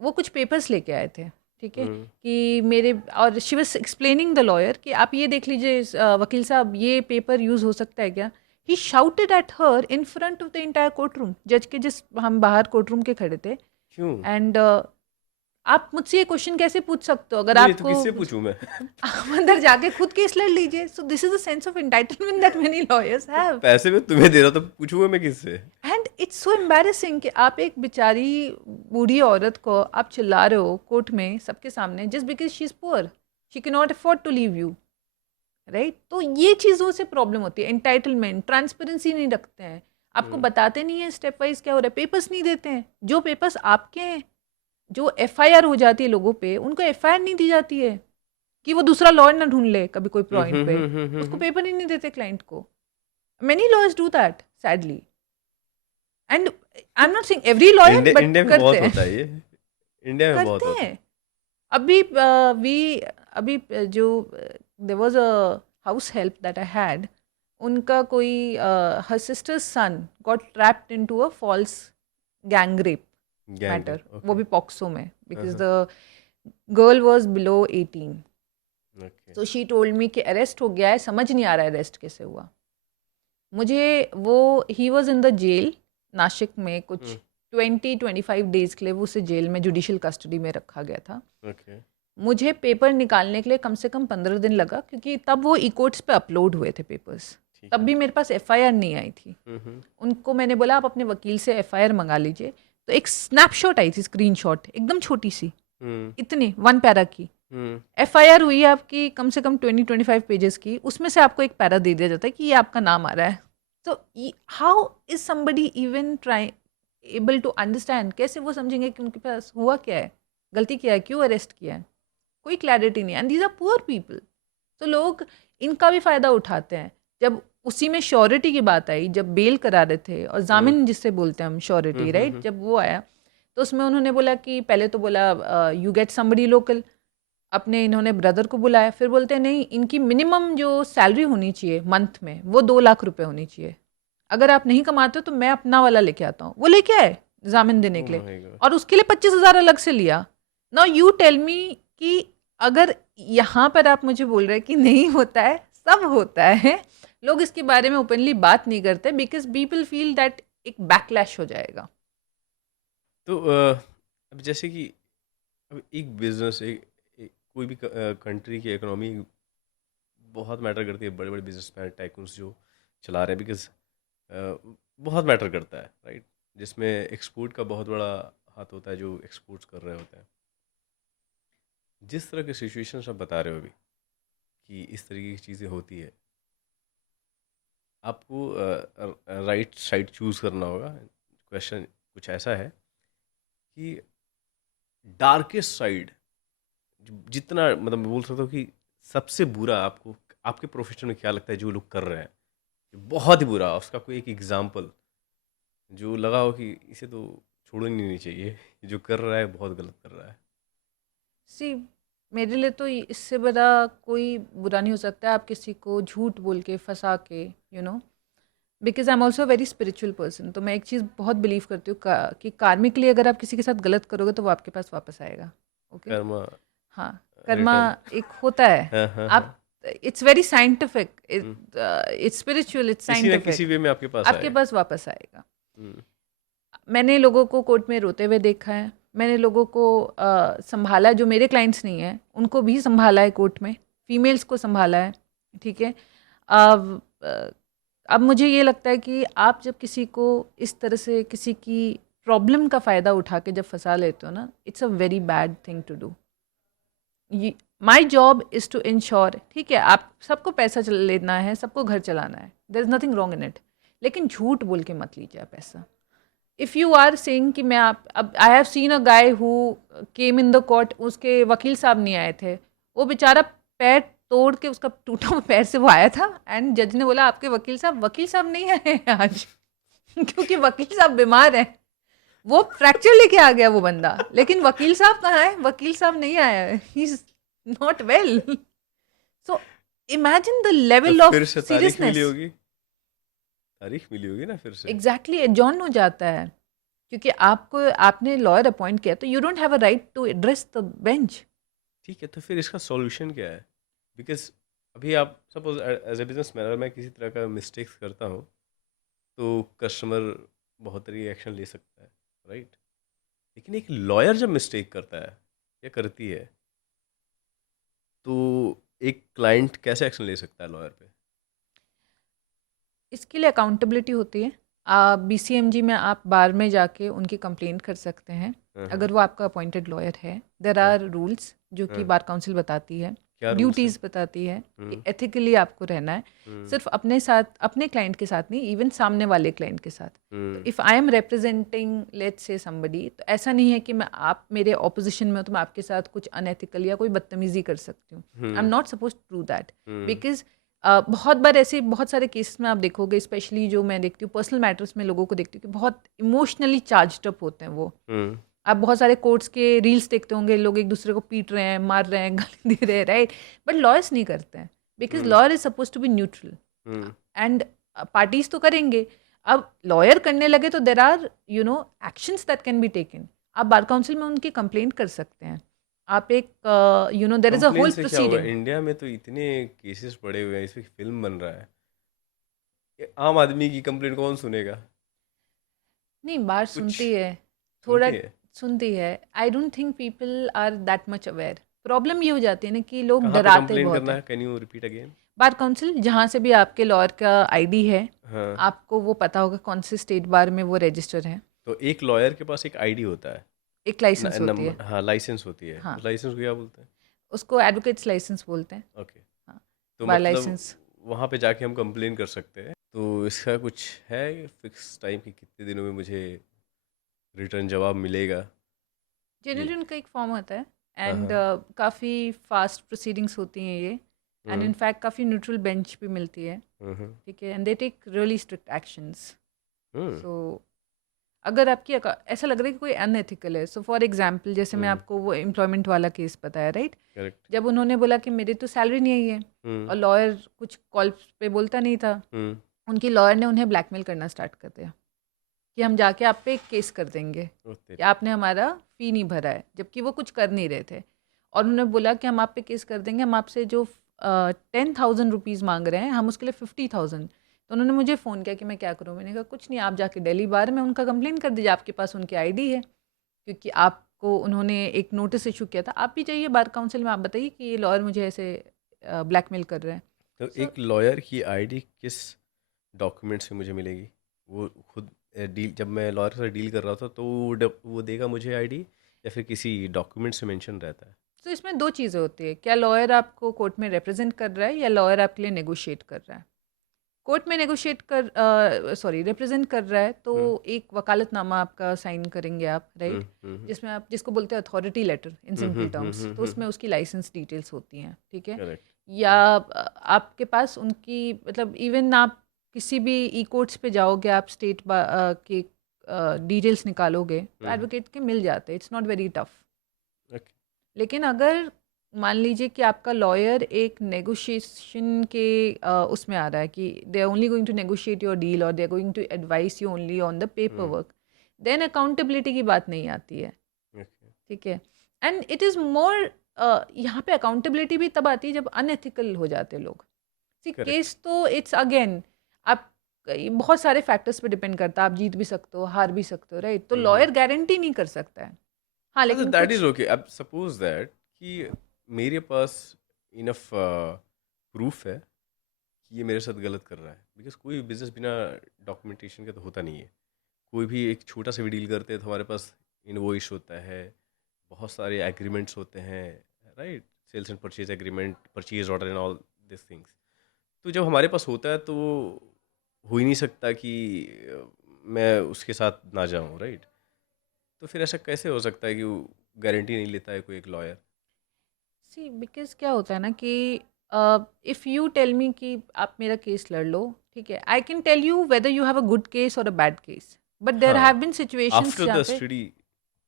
वो कुछ पेपर्स लेके आए थे, ठीक है, हम्म, कि मेरे, और she was explaining the lawyer कि आप ये देख लीजिए वकील साहब, ये पेपर यूज़ हो सकता है क्या। He shouted at her in front of the entire court room, जज के जिस हम बाहर कोर्ट रूम के खड़े थे। क्यों? एंड आप मुझसे ये क्वेश्चन कैसे पूछ सकते हो अगर नहीं तो आपको, किससे पूछूं मैं? आप अंदर जाके खुद केस लड़ लीजिए। So this is the sense of entitlement that many lawyers तो हैव। पैसे मैं तुम्हें दे रहा हूँ, तो पूछूंगा मैं किससे? एंड इट्स सो एम्बैरेसिंग कि आप एक बेचारी बूढ़ी औरत को आप चिल्ला रहे हो कोर्ट में सबके सामने, just because she is poor, she can not afford to leave you, right. तो ये चीज़ों से प्रॉब्लम होती है। एंटाइटलमेंट, ट्रांसपेरेंसी नहीं रखते हैं, आपको हम्म, बताते नहीं है स्टेप वाइज क्या हो रहा है, पेपर्स नहीं देते हैं। जो पेपर्स आपके हैं, जो एफआईआर हो जाती है लोगों पे, उनको एफआईआर नहीं दी जाती है कि वो दूसरा लॉयर ना ढूंढ ले कभी कोई पॉइंट पे, उसको पेपर ही नहीं देते क्लाइंट को। Many lawyers do that sadly, and I am not saying every lawyer, India but India में करते बहुत हैं। होता है ये। इंडिया में बहुत करते होता हैं। अभी वी अभी जो there was a house help that I had, उनका कोई her sister's son got trapped into a false gang rape है। गैंग मैटर, रेप, वो ओके। भी पॉक्सो में, because the girl was below 18। Okay. So she told me कि अरेस्ट हो गया है, समझ नहीं आ रहा है अरेस्ट कैसे हुआ। मुझे वो, he was in the jail Nashik में कुछ 20-25 डेज के लिए, वो उसे जेल में जुडिशियल कस्टडी में रखा गया था। ओके। मुझे पेपर निकालने के लिए कम से कम 15 दिन लगा, क्योंकि तब वो ई कोर्ट्स पे अपलोड हुए थे पेपर्स। ठीक तब है। भी मेरे पास एफआईआर नहीं आई थी। उनको मैंने बोला आप अपने वकील से एफआईआर मंगा लीजिए। तो एक स्नैपशॉट आई थी, स्क्रीनशॉट एकदम छोटी सी, हम्म, इतनी 1 पैरा की हम्म, एफआईआर हुई है आपकी, कम से कम 20-25 पेजेस की। उसमें से आपको एक पैरा दे दिया जाता है कि ये आपका नाम आ रहा है। तो how is somebody even try able to understand, कैसे वो समझेंगे कि उनके पास हुआ क्या है, गलती किया है, क्यों अरेस्ट किया है, कोई क्लैरिटी नहीं। And these are poor people. तो लोग इनका भी फ़ायदा उठाते हैं। जब उसी में श्योरिटी की बात आई, जब बेल करा रहे थे और हम्म, जामिन जिससे बोलते हैं हम, श्योरिटी, राइट, जब वो आया, तो उसमें उन्होंने बोला कि पहले तो बोला यू गेट समबडी लोकल, अपने इन्होंने ब्रदर को बुलाया, फिर बोलते हैं नहीं, इनकी मिनिमम जो सैलरी होनी चाहिए मंथ में वो 2 लाख रुपए होनी चाहिए, अगर आप नहीं कमाते हो तो मैं अपना वाला लेके आता हूँ। वो लेके आए जामिन देने ओ के लिए, माय गॉड। और उसके लिए 25,000 अलग से लिया। नाउ यू टेल मी कि अगर यहाँ पर आप मुझे बोल रहे हैं कि नहीं होता है, सब होता है, लोग इसके बारे में ओपनली बात नहीं करते बिकॉज पीपल फील दैट एक बैकलैश हो जाएगा। तो अब जैसे कि अब एक बिजनेस, कोई भी कंट्री की इकोनॉमी बहुत मैटर करती है, बड़े बड़े बिजनेसमैन टाइकून्स जो चला रहे हैं, बिकॉज बहुत मैटर करता है, राइट, जिसमें एक्सपोर्ट का बहुत बड़ा हाथ होता है, जो एक्सपोर्ट्स कर रहे होते हैं। जिस तरह के सिचुएशन आप बता रहे हो अभी कि इस तरीके की चीज़ें होती है, आपको राइट साइड चूज़ करना होगा। क्वेश्चन कुछ ऐसा है कि डार्केस्ट साइड, जितना मतलब मैं बोल सकता हूँ कि सबसे बुरा आपको आपके प्रोफेशन में क्या लगता है जो लोग कर रहे हैं, बहुत ही बुरा, उसका कोई एक एग्जाम्पल जो लगा हो कि इसे तो छोड़नी नहीं चाहिए, ये जो कर रहा है बहुत गलत कर रहा है। सी, मेरे लिए तो इससे बड़ा कोई बुरा नहीं हो सकता है आप किसी को झूठ बोल के फंसा के because I am also very spiritual person. तो मैं एक चीज़ बहुत बिलीव करती हूँ कि कार्मिकली अगर आप किसी के साथ गलत करोगे तो वो आपके पास वापस आएगा। ओके कर्मा हाँ, कर्मा रिटर्न। एक होता है। हाँ हाँ हाँ। आप it's very scientific, hmm, it's spiritual, it's किसी ना साइंटिफिक, किसी वे में आपके पास आपके आएगा। पास वापस आएगा। हम्म, मैंने लोगों को कोर्ट में रोते हुए देखा है, मैंने लोगों को संभाला है, जो मेरे क्लाइंट्स नहीं हैं उनको भी संभाला है कोर्ट में, फीमेल्स को संभाला है। ठीक है। अब अब मुझे ये लगता है कि आप जब किसी को इस तरह से किसी की प्रॉब्लम का फ़ायदा उठा के जब फंसा लेते हो ना, it's a very bad thing to do. My job is to ensure, ठीक है आप सबको पैसा लेना है, सबको घर चलाना है, there is nothing wrong in it, लेकिन झूठ बोल के मत लीजिए आप पैसा। इफ़ यू आर सेइंग कि मैं आप, अब आई have seen a guy who came in the court, उसके वकील साहब नहीं आए थे, वो बेचारा पैर तोड़ के, उसका टूटा हुआ पैर से वो आया था, एंड जज ने बोला आपके वकील साहब नहीं आए हैं आज क्योंकि वकील साहब बीमार हैं। वो फ्रैक्चर लेके आ गया वो बंदा, लेकिन वकील साहब कहाँ है? वकील साहब नहीं आया है, he is not well. So imagine the तो लेवल ऑफ फिर से तारीख मिली सीरियसनेस। होगी, तारीख मिली होगी ना फिर से। एग्जैक्टली एडजॉर्न हो जाता है, क्योंकि आपने लॉयर अपॉइंट किया, तो you don't have a right to address the bench. ठीक है, तो फिर इसका सॉल्यूशन क्या है? बिकॉज अभी आप suppose as a businessman, अगर मैं किसी तरह का मिस्टेक्स करता हूँ तो कस्टमर बहुत तरीके एक्शन ले सकता है, राइट? लेकिन एक लॉयर जब मिस्टेक करता है या करती है, तो एक क्लाइंट कैसे एक्शन ले सकता है लॉयर पे? इसके लिए अकाउंटेबिलिटी होती है। आप BCMG में आप बार में जाके उनकी कंप्लेंट कर सकते हैं, हाँ हाँ अगर वो आपका अपॉइंटेड लॉयर है। देर हाँ आर रूल्स जो कि हाँ। बार काउंसिल बताती है, क्या रूल्स है? ड्यूटीज़ बताती है कि हम्म एथिकली आपको रहना है, हम्म सिर्फ अपने साथ, अपने क्लाइंट के साथ नहीं, इवन सामने वाले क्लाइंट के साथ। तो hmm if I am representing let's say somebody, तो ऐसा नहीं है कि मैं, आप मेरे ऑपोजिशन में हो तो मैं आपके साथ कुछ अनएथिकल या कोई बदतमीजी कर सकती हूँ। I am hmm not suppose to do that, hmm because बहुत बार ऐसे बहुत सारे केसेस में आप देखोगे, स्पेशली जो मैं देखती हूँ पर्सनल मैटर्स में, लोगों को देखती हूँ कि बहुत इमोशनली चार्ज्ड अप होते हैं वो। हम्म आप बहुत सारे कोर्ट्स के रील्स देखते होंगे, लोग एक दूसरे को पीट रहे हैं, मार रहे हैं, गाली दे रहे हैं, राइट? बट लॉयर्स नहीं करते हैं, because hmm lawyer is suppose to be neutral, hmm and parties तो करेंगे। अब लॉयर करने लगे तो there are actions that can be taken. आप बार काउंसिल में उनकी कंप्लेंट कर सकते हैं। आप एक there is a complaint whole से क्या होगा? प्रोसीडिंग। इंडिया में तो इतने केसेस पड़े हुए हैं, इस पे फिल्म बन रहा है। ये आम आदमी की कंप्लेन कौन सुनेगा? नहीं, बार कुछ सुनती है, थोड़ा सुनती है? सुनती है। I don't think people are that much aware. Problem ये हो जाती है ना कि लोग कहाँ पे डराते कंप्लेन बहुत करना है। है? Can you repeat again? Bar council जहाँ से भी आपके लॉयर का आईडी है, हाँ, आपको वो पता होगा कौन से स्टेट बार में वो रजिस्टर है। तो एक लॉयर के पास एक आईडी होता है, एक लाइसेंस होती है। नंबर, हाँ लाइसेंस होती है। हाँ, उस लाइसेंस को क्या बोलते हैं? उसको एडवोकेट्स लाइसेंस बोलते हैं। ओके। हाँ, तो बार मतलब लाइसेंस। वहाँ पे जाके हम कंप्लेन कर सकते हैं? तो इसका कुछ है फिक्स टाइम कि कितने दिनों में मुझे रिटर्न जवाब मिलेगा? ये जनरली उनका एक फॉर्म होता है, हाँ एंड हाँ काफ़ी फास्ट प्रोसीडिंग्स होती हैं ये, एंड हम्म इनफैक्ट काफ़ी न्यूट्रल बेंच भी मिलती है। हम्म ठीक है, and they take really strict actions. Hmm so अगर आपकी ऐसा लग रहा है कि कोई अनएथिकल है, सो फॉर एग्जांपल जैसे मैं हम्म आपको वो एम्प्लॉयमेंट वाला केस बताया, राइट? करेक्ट। जब उन्होंने बोला कि मेरी तो सैलरी नहीं आई है, हम्म और लॉयर कुछ कॉल पे बोलता नहीं था, हम्म उनकी लॉयर ने उन्हें ब्लैकमेल करना स्टार्ट कर दिया कि हम जाके आप पे एक केस कर देंगे ओ कि तेरी। आपने हमारा फ़ी नहीं भरा है, जबकि वो कुछ कर नहीं रहे थे। और उन्होंने बोला कि हम आप पे केस कर देंगे, हम आपसे जो 10,000 रुपीज़ मांग रहे हैं, हम उसके लिए 50,000। तो उन्होंने मुझे फ़ोन किया कि मैं क्या करूँ? मैंने कहा कुछ नहीं, आप जाके दिल्ली बार में उनका कंप्लेन कर दीजिए, आपके पास उनकी आईडी है, क्योंकि आपको उन्होंने एक नोटिस इशू किया था। आप भी जाइए बार काउंसिल में, आप बताइए कि ये लॉयर मुझे ऐसे ब्लैकमेल कर रहे हैं। तो सो एक लॉयर की आईडी किस डॉक्यूमेंट से मुझे मिलेगी? वो खुद डील, जब मैं लॉयर के साथ डील कर रहा था तो वो देगा मुझे आईडी, या फिर किसी डॉक्यूमेंट से मेंशन रहता है? तो इसमें दो चीज़ें होती है, क्या लॉयर आपको कोर्ट में रिप्रेजेंट कर रहा है या लॉयर आपके लिए नेगोशिएट कर रहा है। कोर्ट में नेगोशिएट कर रिप्रेजेंट कर रहा है, तो हम्म एक वकालतनामा आपका साइन करेंगे आप, हम्म राइट? हम्म जिसमें आप, जिसको बोलते हैं authority letter in simple terms, तो उसमें उसकी लाइसेंस डिटेल्स होती हैं, ठीक है? करेक्ट। या आपके पास उनकी, मतलब इवन आप किसी भी ई कोर्ट्स पे जाओगे, आप स्टेट के डिटेल्स निकालोगे तो हम्म एडवोकेट के मिल जाते हैं, it's not very tough. Okay. लेकिन अगर मान लीजिए कि आपका लॉयर एक नेगोशिएशन के उसमें आ रहा है कि they are only going to negotiate your deal और they are going to advise you only on the paper work, then accountability की बात नहीं आती है, ओके। ठीक है। एंड इट इज़ मोर, यहाँ पे अकाउंटेबिलिटी भी तब आती है जब अनएथिकल हो जाते हैं लोग। See correct. केस तो इट्स अगेन, आप ये बहुत सारे फैक्टर्स पे डिपेंड करता है, आप जीत भी सकते हो, हार भी सकते हो, राइट? तो हम्म। लॉयर गारंटी नहीं कर सकता है। हाँ, हाँ, तो लेकिन दैट इज कुछ ओके। अब सपोज दैट कि मेरे पास इनफ प्रूफ है कि ये मेरे साथ गलत कर रहा है, बिकॉज कोई बिजनेस बिना डॉक्यूमेंटेशन के तो होता नहीं है। कोई भी एक छोटा सा भी डील करते हैं तो हमारे पास इनवॉइस होता है, बहुत सारे एग्रीमेंट्स होते हैं, right? Sales and purchase agreement, purchase order and all this things. तो जब हमारे पास होता है तो हो ही नहीं सकता कि मैं उसके साथ ना जाऊं, राइट? तो फिर ऐसा कैसे हो सकता है कि वो गारंटी नहीं लेता है कोई एक लॉयर? सी बिकॉज क्या होता है ना कि इफ़ यू टेल मी कि आप मेरा केस लड़ लो, ठीक है, I can tell you whether you have a good case और a bad case, but there हाँ, हैव बिन सिचुएशंस आफ्टर जहाँ द पे, स्टडी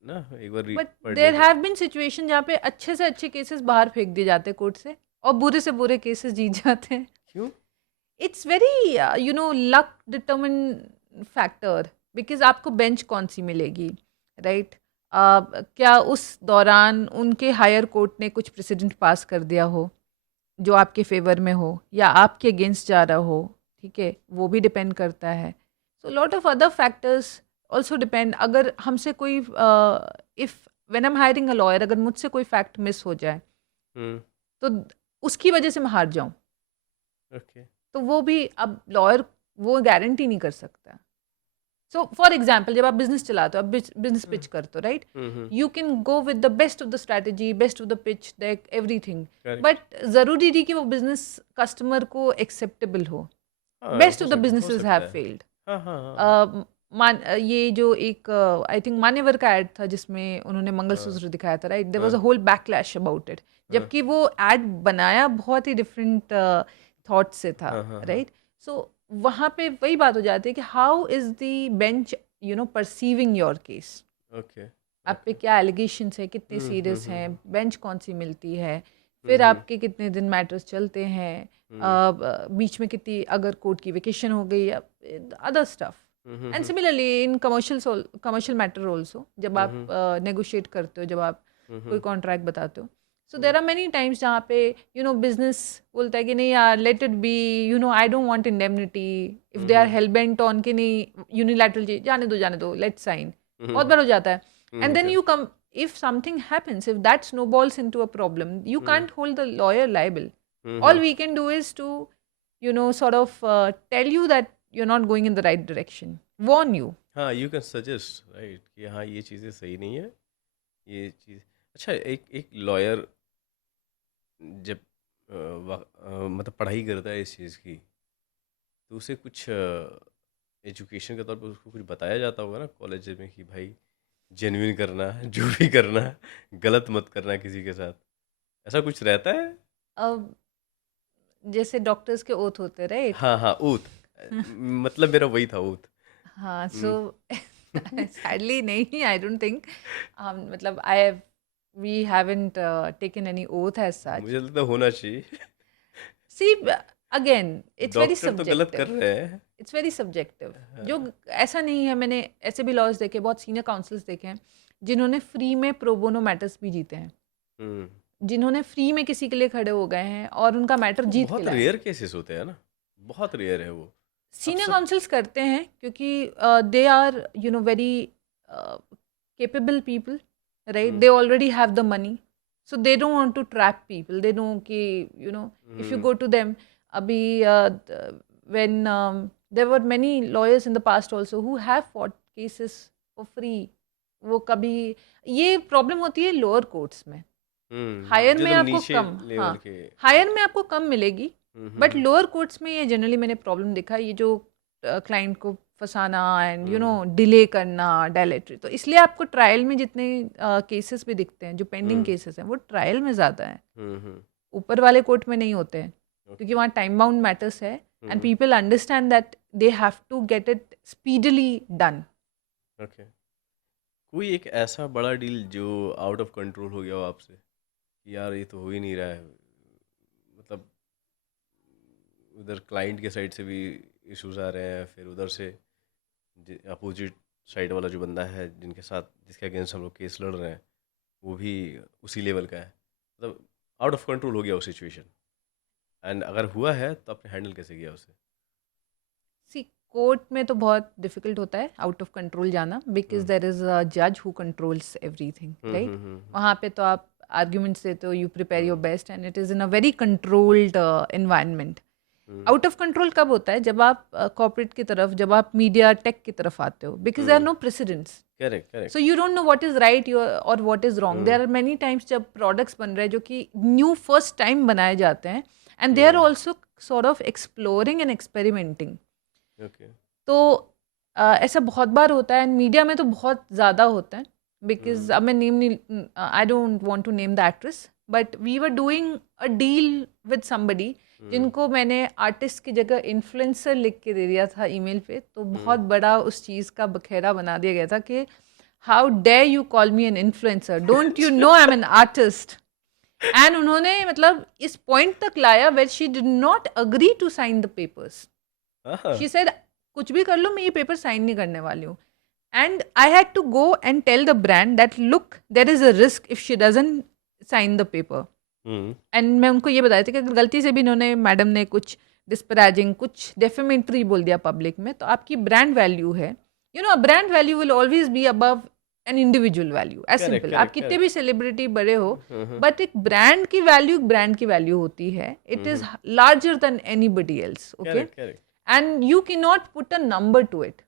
ना, एक बार बट पढ़ने देर के। हैव बिन सिचुएशन जहाँ पे अच्छे से अच्छे केसेस बाहर फेंक दिए जाते हैं कोर्ट से और बुरे से बुरे केसेस जीत जाते हैं। क्यों? It's very luck determine factor, because आपको बेंच कौन सी मिलेगी, राइट? क्या उस दौरान उनके हायर कोर्ट ने कुछ प्रेसिडेंट पास कर दिया हो जो आपके फेवर में हो या आपके अगेंस्ट जा रहा हो, ठीक है, वो भी डिपेंड करता है। So lot of other factors also depend. अगर हमसे कोई if when I am hiring a lawyer, अगर मुझसे कोई फैक्ट मिस हो जाए हम्म। तो उसकी वजह से मैं हार जाऊं, ओके। तो वो भी अब लॉयर वो गारंटी नहीं कर सकता। सो फॉर एग्जाम्पल, जब आप बिजनेस चलाते हो, आप बिजनेस हम्म। पिच करते हो, right? Hmm. You can go with the best of the strategy, best of the pitch deck, everything, correct. But ज़रूरी नहीं कि वो बिजनेस कस्टमर को एक्सेप्टेबल हो। हाँ, बेस्ट ऑफ द हो बिजनेसेस हैव सकता है। फेल्ड। हाँ, हाँ, हाँ, ये जो एक आई थिंक मान्यवर का एड था जिसमें उन्होंने हाँ, मंगलसूत्र दिखाया था, राइट? देयर वाज हाँ, a whole backlash about it, हाँ, जबकि वो एड बनाया बहुत ही डिफरेंट थॉट से था, हाँ, हाँ, हाँ। राइट? सो वहाँ पे वही बात हो जाती है कि how is the bench perceiving your case, okay. आप पे ओके। क्या एलिगेशंस है, कितने हम्म। हम्म। सीरियस हैं, हम्म। बेंच कौन सी मिलती है, फिर हम्म। आपके कितने दिन मैटर्स चलते हैं, हम्म। बीच में कितनी अगर कोर्ट की वेकेशन हो गई या other stuff. Hmm. And hmm. Similarly in commercial matter also, जब आप हम्म। नेगोशिएट करते हो, जब आप कोई हम्म। कॉन्ट्रैक्ट बताते हो, so hmm. There are many times जहाँ पे बिजनेस बोलता है कि नहीं यार, let it be, I don't want indemnity, if they are hmm. Hell bent on के नहीं यूनिलैटरल, जाने दो लेट्स साइन, बहुत हम्म। बार हो जाता है। And then correct. You come, if something happens, if that snowballs into a problem, you hmm. can't hold the lawyer liable. Hmm. All we can do is to sort of tell you that you're not going in the right direction, warn you. हाँ, यू कैन सजेस्ट, राइट, कि हाँ ये चीज़ें सही नहीं है, ये चीज़। अच्छा, एक एक लॉयर जब मतलब पढ़ाई करता है इस चीज़ की, तो उसे कुछ एजुकेशन के तौर पर उसको कुछ बताया जाता होगा ना कॉलेज में कि भाई जेन्युइन करना, जो भी करना, गलत मत करना किसी के साथ। ऐसा कुछ रहता है? अब जैसे डॉक्टर्स के ओथ होते, राइट? हाँ, हाँ, ओथ। मतलब मेरा वही था, ओथ। हाँ, सो हुँ। सैडली नहीं, आई डोंट थिंक, मतलब I have we haven't taken any oath as such. मुझे लगता है होना चाहिए। See again, it's very doctor तो गलत कर सब्जेक्टिव, रहे हैं। It's very subjective. जो हाँ। ऐसा नहीं है, मैंने ऐसे भी लॉज देखे, बहुत सीनियर काउंसल्स देखे हैं जिन्होंने फ्री में प्रोबोनो मैटर्स भी जीते हैं, हुँ। जिन्होंने फ्री में किसी के लिए खड़े हो गए हैं और उनका मैटर वो जीत के बहुत लाए हैं। रेयर केसेस होते हैं ना, बहुत रेयर है वो। अब सीनियर सब। काउंसल्स करते हैं क्योंकि they are very capable people, right? Hmm. They already have the money, so they don't want to trap people. They know कि if you hmm. go to them, अभी when there were many lawyers in the past also who have fought cases for free. वो कभी, ये प्रॉब्लम होती है लोअर कोर्ट्स में, हुँ, हायर जो में एकदम आपको नीचे कम, हाँ, लेवल के। हायर में आपको कम मिलेगी, हुँ, हुँ, बट हुँ। लोअर कोर्ट्स में ये जनरली मैंने प्रॉब्लम देखा, ये जो क्लाइंट को फंसाना एंड हुँ। डिले करना, डायलेटरी, तो इसलिए आपको ट्रायल में जितने केसेस भी दिखते हैं, जो पेंडिंग हुँ। केसेस हैं, वो ट्रायल में ज़्यादा है, हुँ। हुँ। ऊपर वाले कोर्ट में नहीं होते हैं, क्योंकि ओके। वहाँ टाइम बाउंड मैटर्स है and hmm. People understand that they have to get it speedily done. Okay. कोई एक ऐसा बड़ा डील जो आउट ऑफ कंट्रोल हो गया हो आपसे, कि यार ये तो हो ही नहीं रहा है, मतलब उधर क्लाइंट के साइड से भी इश्यूज आ रहे हैं, फिर उधर से अपोजिट साइड वाला जो बंदा है जिसके अगेंस्ट हम लोग केस लड़ रहे हैं वो भी उसी लेवल का है, मतलब आउट ऑफ कंट्रोल हो गया वो सिचुएशन। एंड अगर हुआ है तो आपने हैंडल कैसे किया उसे? सी कोर्ट में तो बहुत डिफिकल्ट होता है आउट ऑफ कंट्रोल जाना, बिकॉज देर इज अ जज हु कंट्रोल्स एवरीथिंग, राइट? वहाँ पे तो आप आर्ग्यूमेंट्स देते हो, you prepare your best and it is in a very controlled environment. Out of control कब होता है? जब आप कॉर्पोरेट की तरफ, जब आप मीडिया टेक की तरफ आते हो, because there are no precedents, correct correct. So you don't know what is right और what is wrong. There are many times जब प्रोडक्ट्स बन रहे हैं जो कि न्यू फर्स्ट टाइम बनाए जाते हैं, and they are also sort of exploring and experimenting. Okay. तो ऐसा बहुत बार होता है, एंड मीडिया में तो बहुत ज़्यादा होता है, बिकॉज अब मैं नेम नहीं, I don't want to name the actress, but we were doing a deal with somebody जिनको मैंने आर्टिस्ट की जगह इन्फ्लुएंसर लिख के दे दिया था ईमेल पे, तो बहुत बड़ा उस चीज़ का बखेड़ा बना दिया गया था कि how dare you call me an influencer, don't you know I am an artist. And उन्होंने मतलब इस पॉइंट तक लाया where she did not agree to sign the papers. She said कुछ भी कर लो, मैं ये पेपर साइन नहीं करने वाली हूँ। And I had to go and tell the brand that look there is a risk if she doesn't sign the paper. And मैं उनको ये बताया था कि अगर गलती से भी इन्होंने, मैडम ने कुछ डिस्पैरेजिंग, कुछ डेफेमेटरी बोल दिया पब्लिक में, तो आपकी ब्रांड वैल्यू है, you know, brand value will always be above an individual value, as simple. आप कितने भी सेलिब्रिटी बड़े हो, बट एक ब्रांड की वैल्यू ब्रांड की वैल्यू होती है, it is larger than anybody else, okay? And you can not put a number two it.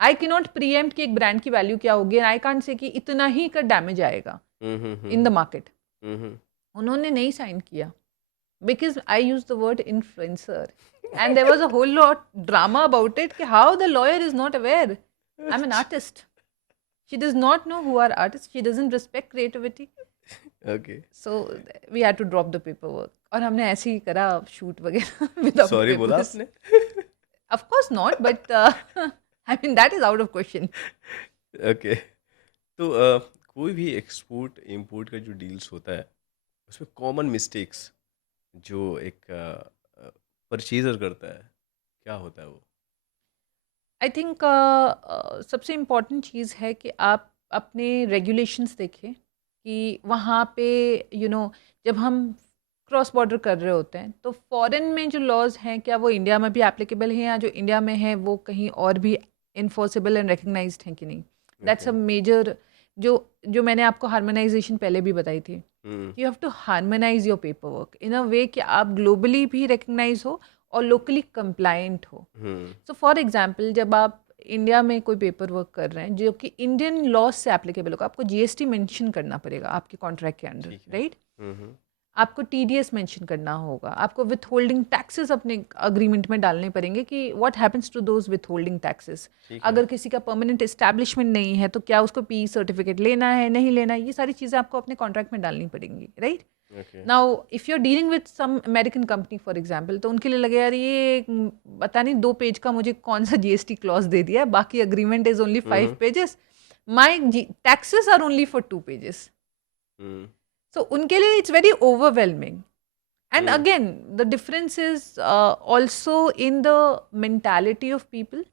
I can not pre-empt कि एक ब्रांड की वैल्यू क्या होगी, आई कांट से कि इतना ही का डैमेज आएगा इन द मार्केट। उन्होंने नहीं साइन किया because I use the word influencer, and there was a whole lot drama about it कि how the lawyer is not aware I am an artist. She does not know who are artists. She doesn't respect creativity. Okay. So we had to drop the paperwork. और हमने ऐसे ही करा शूट वगैरह without सॉरी बोला papers. आपने? Of course not, but I mean that is out of question. Okay. तो कोई भी एक्सपोर्ट इम्पोर्ट का जो डील्स होता है उसमें कॉमन मिस्टेक्स जो एक परचेजर करता है, क्या होता है वो? आई थिंक सबसे इम्पॉर्टेंट चीज़ है कि आप अपने रेगुलेशंस देखें कि वहाँ पे जब हम क्रॉस बॉर्डर कर रहे होते हैं तो फॉरेन में जो लॉज हैं क्या वो इंडिया में भी एप्लीकेबल हैं, या जो इंडिया में हैं वो कहीं और भी इन्फोर्सेबल एंड रिकग्नाइज्ड हैं कि नहीं। दैट्स अ मेजर जो मैंने आपको हार्मोनाइजेशन पहले भी बताई थी। You have to harmonize your paper work in a way कि आप ग्लोबली भी रिकग्नाइज हो और लोकली कंप्लायंट हो। सो फॉर एग्जाम्पल, जब आप इंडिया में कोई पेपर वर्क कर रहे हैं जो कि इंडियन लॉज से एप्लीकेबल होगा, आपको जीएसटी मेंशन करना पड़ेगा आपके कॉन्ट्रैक्ट के अंडर, राइट? आपको टीडीएस मेंशन करना होगा, आपको विथ होल्डिंग टैक्सेस अपने अग्रीमेंट में डालने पड़ेंगे कि what happens to those withholding taxes. अगर किसी का परमानेंट एस्टैब्लिशमेंट नहीं है तो क्या उसको पी सर्टिफिकेट लेना है, नहीं लेना है, ये सारी चीज़ें आपको अपने कॉन्ट्रैक्ट में डालनी पड़ेंगी, right? Now if you are dealing with some American company for example, तो उनके लिए लगे यार ये पता नहीं 2 पेज का मुझे कौन सा जीएसटी क्लॉज दे दिया है, बाकी agreement is only 5 pages, my taxes are only for 2 pages. So उनके लिए it's very overwhelming. And again, the difference is also in the mentality of people.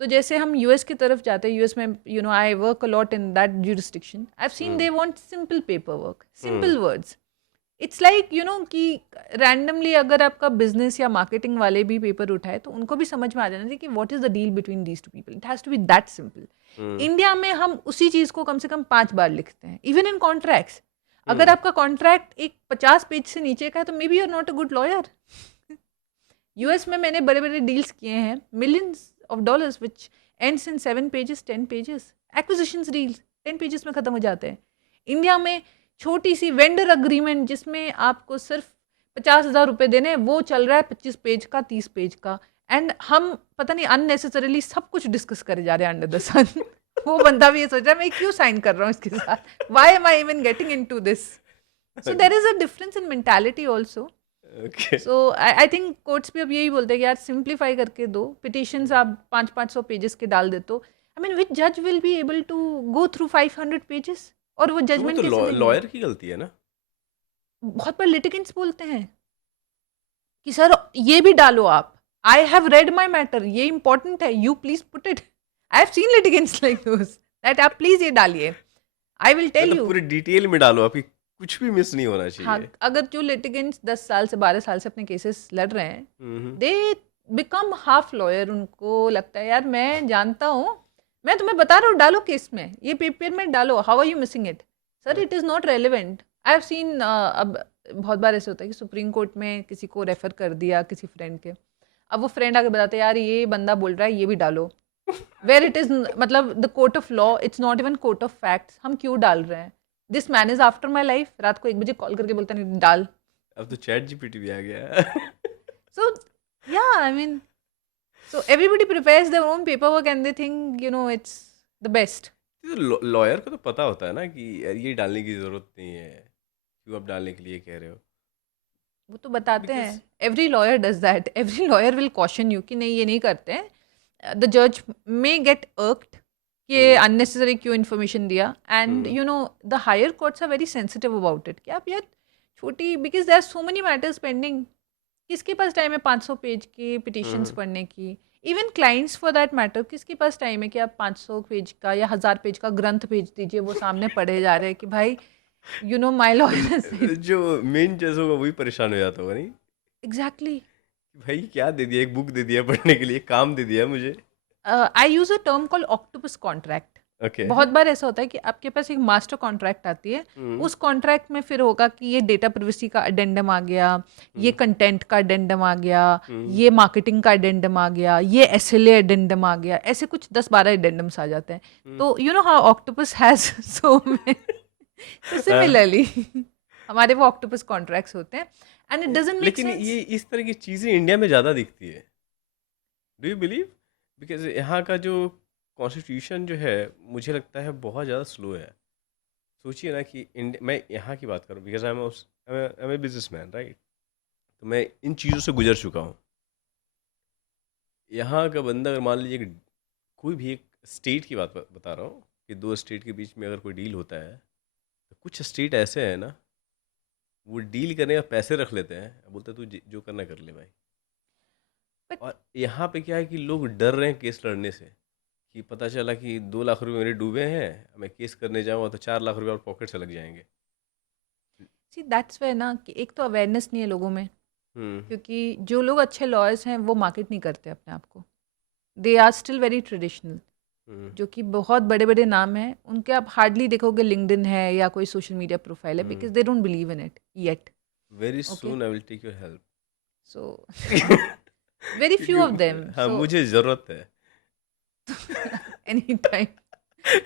तो जैसे हम यूएस की तरफ जाते हैं, यूएस में I work a lot in that jurisdiction. I've seen they want simple paperwork, simple words. It's like कि randomly अगर आपका business या marketing वाले भी पेपर उठाए तो उनको भी समझ में आ जाना चाहिए कि what is the deal between these two people. It has to be that simple. India में हम उसी चीज़ को कम से कम 5 बार लिखते हैं, even in contracts. अगर आपका कॉन्ट्रैक्ट एक 50 पेज से नीचे का है तो maybe you are not a good lawyer. US में मैंने बड़े बड़े डील्स किए हैं, millions of dollars which ends in 7 pages 10 pages, acquisitions deals 10 pages में ख़त्म हो जाते हैं। इंडिया में छोटी सी वेंडर अग्रीमेंट जिसमें आपको सिर्फ 50,000 रुपये देने, वो चल रहा है 25 पेज का, 30 पेज का, एंड हम पता नहीं अननेसेसरीली सब कुछ डिस्कस करे जा रहे हैं अंडर द सन। वो बंदा भी ये सोच रहा है मैं क्यों साइन कर रहा हूँ इसके साथ, why am I even getting into this. So there is a difference in mentality also. So I think courts भी अब यही बोलते हैं कि यार सिंप्लीफाई करके दो, पिटिशंस आप 500-500 पेजेस के डाल देते हो। आई मीन विच जज will be able to go through 500 pages और वो जजमेंट तो लॉयर की गलती है ना? बहुत बार लिटिगेंट्स बोलते हैं कि सर ये भी डालो आप, I have read my matter, ये इंपॉर्टेंट है, you please put it. I have scene litigants like those that आप प्लीज ये डालिए, आई विल टेल मतलब यू। पूरी डिटेल में डालो, आपकी कुछ भी मिस नहीं होना हाँ, चाहिए। अगर जो लिटिगेंट्स 10 साल से 12 साल से अपने केसेस लड़ रहे हैं, hmm. They become half lawyer. उनको लगता है यार मैं जानता हूँ, मैं तुम्हें बता रहा हूँ डालो केस में, ये पेपर में डालो, how are you missing it sir, it is not relevant. I have seen, अब बहुत बार ऐसे होता है कि सुप्रीम कोर्ट में किसी को रेफर कर दिया किसी फ्रेंड के, अब वो फ्रेंड आके बताते हैं यार ये बंदा बोल रहा है ये भी डालो, वेयर इट इज़ मतलब the court of law, it's not even court of facts, हम क्यों डाल रहे हैं। This man is after my life, रात को 1 बजे कॉल करके बोलता नहीं डाल। अब तो चैट जीपीटी भी आ गया है। So, yeah, I mean, so everybody prepares their own paperwork and they think, you know, it's the best. Lawyer को तो पता होता है ना कि यार ये डालने की जरूरत नहीं है, क्यों आप डालने के लिए कह रहे हो। वो तो बताते बिकॉज हैं, every lawyer does that. Every lawyer will caution you कि नहीं ये नहीं करते हैं. The judge may get irked कि ये unnecessary क्यों information दिया, and you know the higher courts are very sensitive about it कि आप यार छोटी, because there are so many matters pending, किसके पास टाइम है 500 पेज के पिटिशंस पढ़ने की, even clients for that matter, किसके पास टाइम है कि आप 500 पेज का या 1000 पेज का ग्रंथ भेज दीजिए, वो सामने पढ़े जा रहे हैं कि भाई यू नो माई लॉयर। जो मेन जज होगा वही परेशान हो जाता होगा नहीं, एग्जैक्टली। कि भाई क्या दे दिया, एक बुक दे दिया पढ़ने के लिए, काम दे दिया मुझे। I use a term call octopus contract. Okay. बहुत बार ऐसा होता है कि आपके पास एक मास्टर कॉन्ट्रैक्ट आती है, उस कॉन्ट्रैक्ट में फिर होगा कि ये डेटा प्रिवेसी का अडेंडम आ गया, ये कंटेंट का अडेंडम आ गया, ये मार्केटिंग का अडेंडम आ गया, ये एसएलए अडेंडम आ गया, ऐसे कुछ 10-12 अडेंडम्स आ जाते हैं। तो you know how octopus has so तो सिमिलरली हमारे वो ऑक्टोपस कॉन्ट्रैक्ट्स होते हैं एंड इट डजंट मेक लेकिन सेंस। ये इस तरह की चीज़ें इंडिया में ज़्यादा दिखती है, डू यू बिलीव? बिकॉज यहाँ का जो कॉन्स्टिट्यूशन जो है मुझे लगता है बहुत ज़्यादा स्लो है। सोचिए ना कि इंडिया, मैं यहाँ की बात करूँ, because I am a businessman, right. तो मैं इन चीज़ों से गुजर चुका हूँ। यहाँ का बंदा अगर मान लीजिए कि कोई भी एक स्टेट की बात बता रहा हूँ कि 2 स्टेट के बीच में अगर कोई डील होता है, तो कुछ स्टेट ऐसे हैं ना, वो डील करने का पैसे रख लेते हैं, बोलते हैं तू जो करना कर ले भाई। बट और यहाँ पे क्या है कि लोग डर रहे हैं केस लड़ने से, कि पता चला कि 2 लाख रुपए मेरे डूबे हैं, मैं केस करने जाऊँगा तो 4 लाख रुपए और पॉकेट से लग जाएंगे। सी दैट्स वे ना कि एक तो अवेयरनेस नहीं है लोगों में, हम्म। क्योंकि जो लोग अच्छे लॉयर्स हैं वो मार्केट नहीं करते अपने आप को, they are still very traditional. Hmm. जो कि बहुत बड़े बड़े नाम हैं उनके आप हार्डली देखोगे लिंक्डइन है या कोई सोशल मीडिया प्रोफाइल है, because they don't believe in it yet. Very okay, soon I will take your help. So very few of them, हाँ, सो मुझे ज़रूरत है। Any time.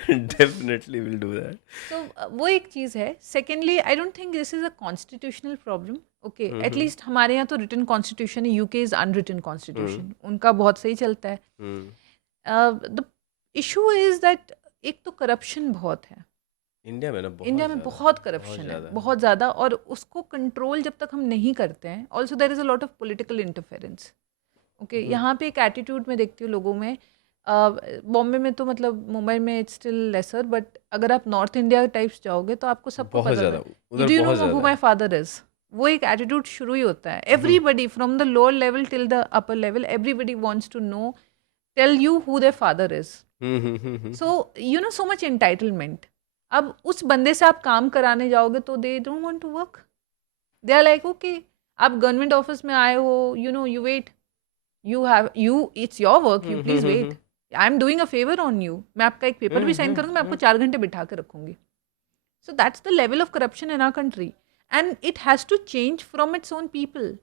Definitely will do that. तो वो एक चीज़ है। Secondly I don't think this is a constitutional problem. Okay, at least हमारे यहाँ तो रिटन कॉन्स्टिट्यूशन है, यूके इज़ अनरिटन कॉन्स्टिट्यूशन, उनका बहुत सही चलता है। द इशू इज़ दैट एक तो करप्शन बहुत है इंडिया में ना, बहुत इंडिया में, ज़्यादा, बहुत बहुत करप्शन है, ज़्यादा। बहुत ज़्यादा, और उसको कंट्रोल जब तक हम नहीं करते हैं, also there is a lot of political interference. Okay, यहाँ पे एक एटीट्यूड में देखती हूँ लोगों में, बॉम्बे में तो मतलब, मुंबई में इट्स स्टिल लेसर, बट अगर आप नॉर्थ इंडिया टाइप्स जाओगे तो आपको सबको बहुत पता ज़्यादा, है, उधर डू यू नो बहुत हु ज़्यादा माई है। फादर इज़, वो एक एटीट्यूड शुरू ही होता है। Everybody from the lower level till the upper level, everybody wants to know, tell you who their father is. So you know, so much entitlement. अब उस बंदे से आप काम कराने जाओगे तो they don't want to work, they are like okay, आप गवर्नमेंट ऑफिस में आए हो, you know, you wait, you have, you, it's your work, you please wait, I am doing a favour on you, मैं आपका एक पेपर भी साइन करूंगी, मैं आपको 4 घंटे बिठा के रखूंगी। So that's the level of corruption in our country, and it has to change from its own people,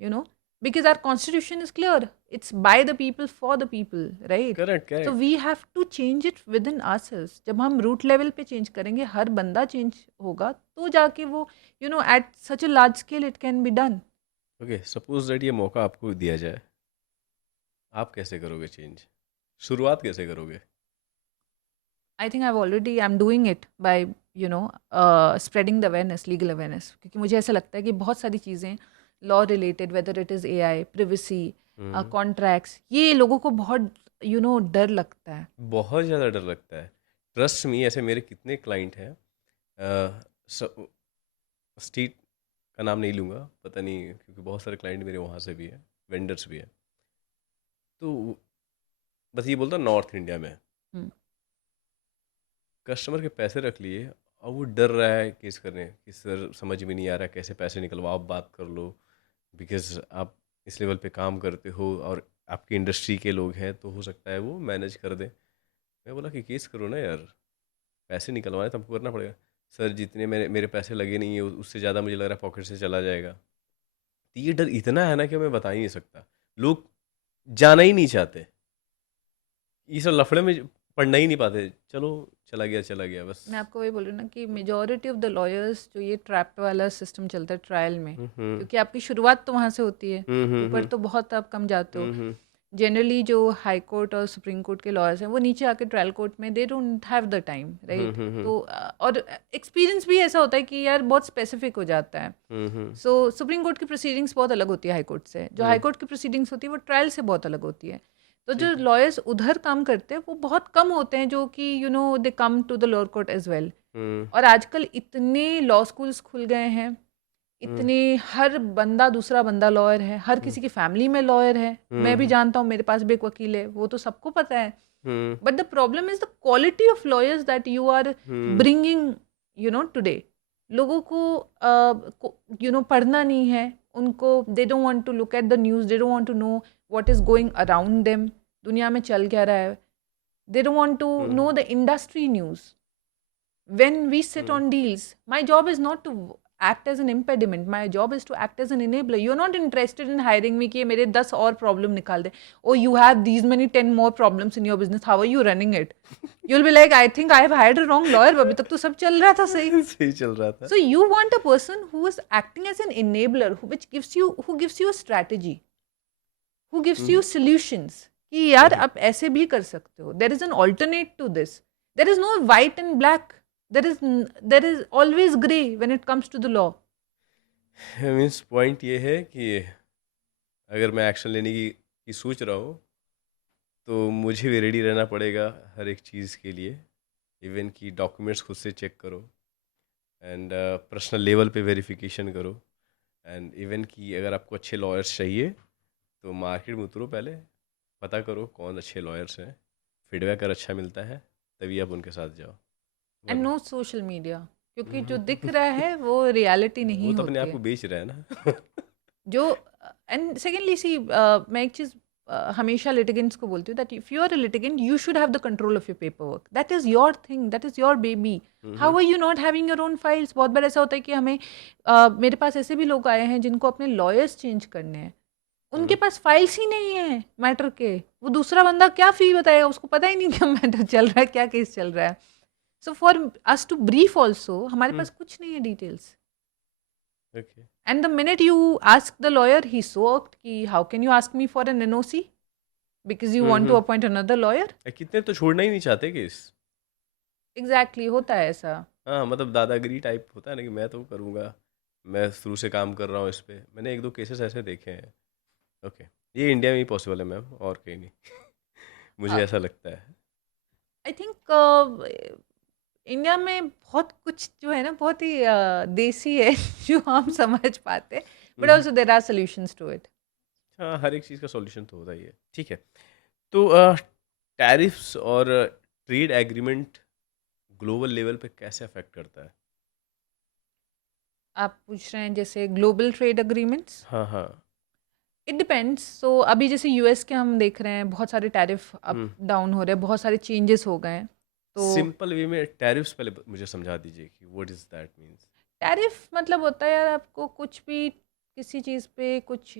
you know, because our constitution is clear, it's by the people for the people, right? Correct, So correct. we have to change it within ourselves. जब हम रूट लेवल पे चेंज करेंगे, हर बंदा चेंज होगा, तो जाके वो, you know, at such a large scale it can be done. Okay, suppose that ये मौका आपको दिया जाए, आप कैसे करोगे चेंज? शुरुआत कैसे करोगे? I think I'm doing it by, you know, spreading the awareness, legal awareness, क्योंकि मुझे ऐसा लगता है कि बहुत सारी चीज़ें law related, whether it is AI, privacy, contracts, ये लोगों को बहुत, you know, डर लगता है। बहुत ज़्यादा डर लगता है। ट्रस्ट मी, ऐसे मेरे कितने क्लाइंट हैं, स्टेट का नाम नहीं लूँगा, पता नहीं, क्योंकि बहुत सारे क्लाइंट मेरे वहाँ से भी हैं, वेंडर्स भी हैं। तो बस ये बोलता नॉर्थ इंडिया में हम्म, कस्टमर के पैसे रख लिए और वो डर रहा है केस करने कि सर समझ में नहीं आ रहा कैसे पैसे निकलवाओ, आप बात कर लो, बिकॉज आप इस लेवल पे काम करते हो और आपकी इंडस्ट्री के लोग हैं, तो हो सकता है वो मैनेज कर दे। मैं बोला कि केस करो ना यार, पैसे निकलवाने तो हमको करना पड़ेगा। सर जितने मेरे मेरे पैसे लगे नहीं है उससे ज़्यादा मुझे लग रहा है पॉकेट से चला जाएगा। तो ये डर इतना है ना कि मैं बता ही नहीं सकता। लोग जाना ही नहीं चाहते, ये सब लफड़े में पढ़ना ही नहीं पाते। चलो चला गया बस। मैं आपको वही बोल रही हूँ ना कि मेजॉरिटी ऑफ द लॉयर्स जो ये ट्रैप वाला सिस्टम चलता है ट्रायल में, हम्म क्योंकि आपकी शुरुआत तो वहाँ से होती है, ऊपर तो बहुत आप कम जाते हो। हम्म जनरली जो हाई कोर्ट और सुप्रीम कोर्ट के लॉयर्स हैं वो नीचे आके ट्रायल कोर्ट में they don't have the time, right? तो और एक्सपीरियंस भी ऐसा होता है कि यार बहुत स्पेसिफिक हो जाता है। सो सुप्रीम कोर्ट की प्रोसीडिंग्स बहुत अलग होती है हाई कोर्ट से, जो हाई कोर्ट की प्रोसीडिंग्स होती है वो ट्रायल से बहुत अलग होती है। तो जो ठीक है। लॉयर्स उधर काम करते हैं वो बहुत कम होते हैं जो कि they come to the lower court as well. और आजकल इतने लॉ स्कूल्स खुल गए हैं, इतने, हर बंदा दूसरा बंदा लॉयर है, हर किसी की फैमिली में लॉयर है। मैं भी जानता हूँ, मेरे पास भी एक वकील है, वो तो सबको पता है। But the problem is the quality of lawyers that you are bringing today. लोगों को पढ़ना नहीं है, उनको they don't want to look at the news, they don't want to know what is going around them, दुनिया में चल क्या रहा है। They don't want to know the industry news. When we sit on deals, my job is not to act as an impediment, my job is to act as an enabler. You're not interested in hiring me कि ये मेरे 10 और problem निकाल दे. Oh, you have these many 10 more problems in your business, how are you running it? You'll be like, I think I have hired a wrong lawyer, अभी तक तो सब चल रहा था सही. सही चल रहा था। So you want a person who is acting as an enabler, who gives you a strategy, who gives you solutions, कि यार आप ऐसे भी कर सकते हो. There is an alternate to this. There is no white and black. There is always gray when it comes to the law. Means point ये है कि अगर मैं एक्शन लेने की सोच रहा हूँ तो मुझे भी रेडी रहना पड़ेगा हर एक चीज़ के लिए। इवन कि डॉक्यूमेंट्स खुद से चेक करो एंड पर्सनल लेवल पे वेरिफिकेशन करो। एंड इवन कि अगर आपको अच्छे लॉयर्स चाहिए तो मार्केट में उतरो, पहले पता करो कौन अच्छे लॉयर्स हैं, फीडबैक अगर अच्छा मिलता है तभी आप उनके साथ जाओ। एंड नो सोशल मीडिया, क्योंकि जो दिख रहा है वो रियलिटी वो नहीं तो अपने आप होती को है। बेच रहा है ना। जो एंड सेकेंडली सी, मैं एक चीज़ हमेशा लिटिगेंट्स को बोलती हूँ that if you are a litigant you should have the control of your paper work, that is your thing, that is your baby. How are you not having your own files? बहुत बार ऐसा होता है कि हमें मेरे पास ऐसे भी लोग आए हैं जिनको अपने लॉयर्स चेंज करने हैं, उनके पास फाइल्स ही नहीं है मैटर के। वो दूसरा बंदा क्या फी बताएगा, उसको पता ही नहीं क्या मैटर चल रहा है, क्या केस चल रहा है। So for us to brief also हमारे पास कुछ नहीं है details. Okay. And the minute you ask the lawyer, he's so irked कि how can you ask me for an NOC because you want to appoint another lawyer? कितने तो छोड़ना ही नहीं चाहते केस। Exactly, होता है ऐसा। हाँ, मतलब दादागिरी टाइप होता है ना कि मैं तो करूँगा, मैं शुरू से काम कर रहा हूँ इस पे। मैंने एक दो केसेस ऐसे देखे हैं। ओके, ये इंडिया में ही पॉसिबल है मैम, और कहीं नहीं। मुझे ऐसा लगता है। आई थिंक इंडिया में बहुत कुछ जो है ना बहुत ही देसी है जो हम समझ पाते, but also there are solutions to it. हाँ, हर एक चीज़ का सॉल्यूशन तो होता ही है। ठीक है, तो टैरिफ्स और ट्रेड एग्रीमेंट ग्लोबल लेवल पे कैसे अफेक्ट करता है? आप पूछ रहे हैं जैसे ग्लोबल ट्रेड अग्रीमेंट्स? हाँ हाँ। It depends. सो अभी जैसे यूएस के हम देख रहे हैं बहुत सारे टैरिफ अप डाउन हो रहे हैं, बहुत सारे चेंजेस हो गए हैं। तो सिंपल वे में टैरिफ्स पहले मुझे समझा दीजिए कि what is that means. Tariff मतलब होता है यार आपको कुछ भी, किसी चीज़ पे कुछ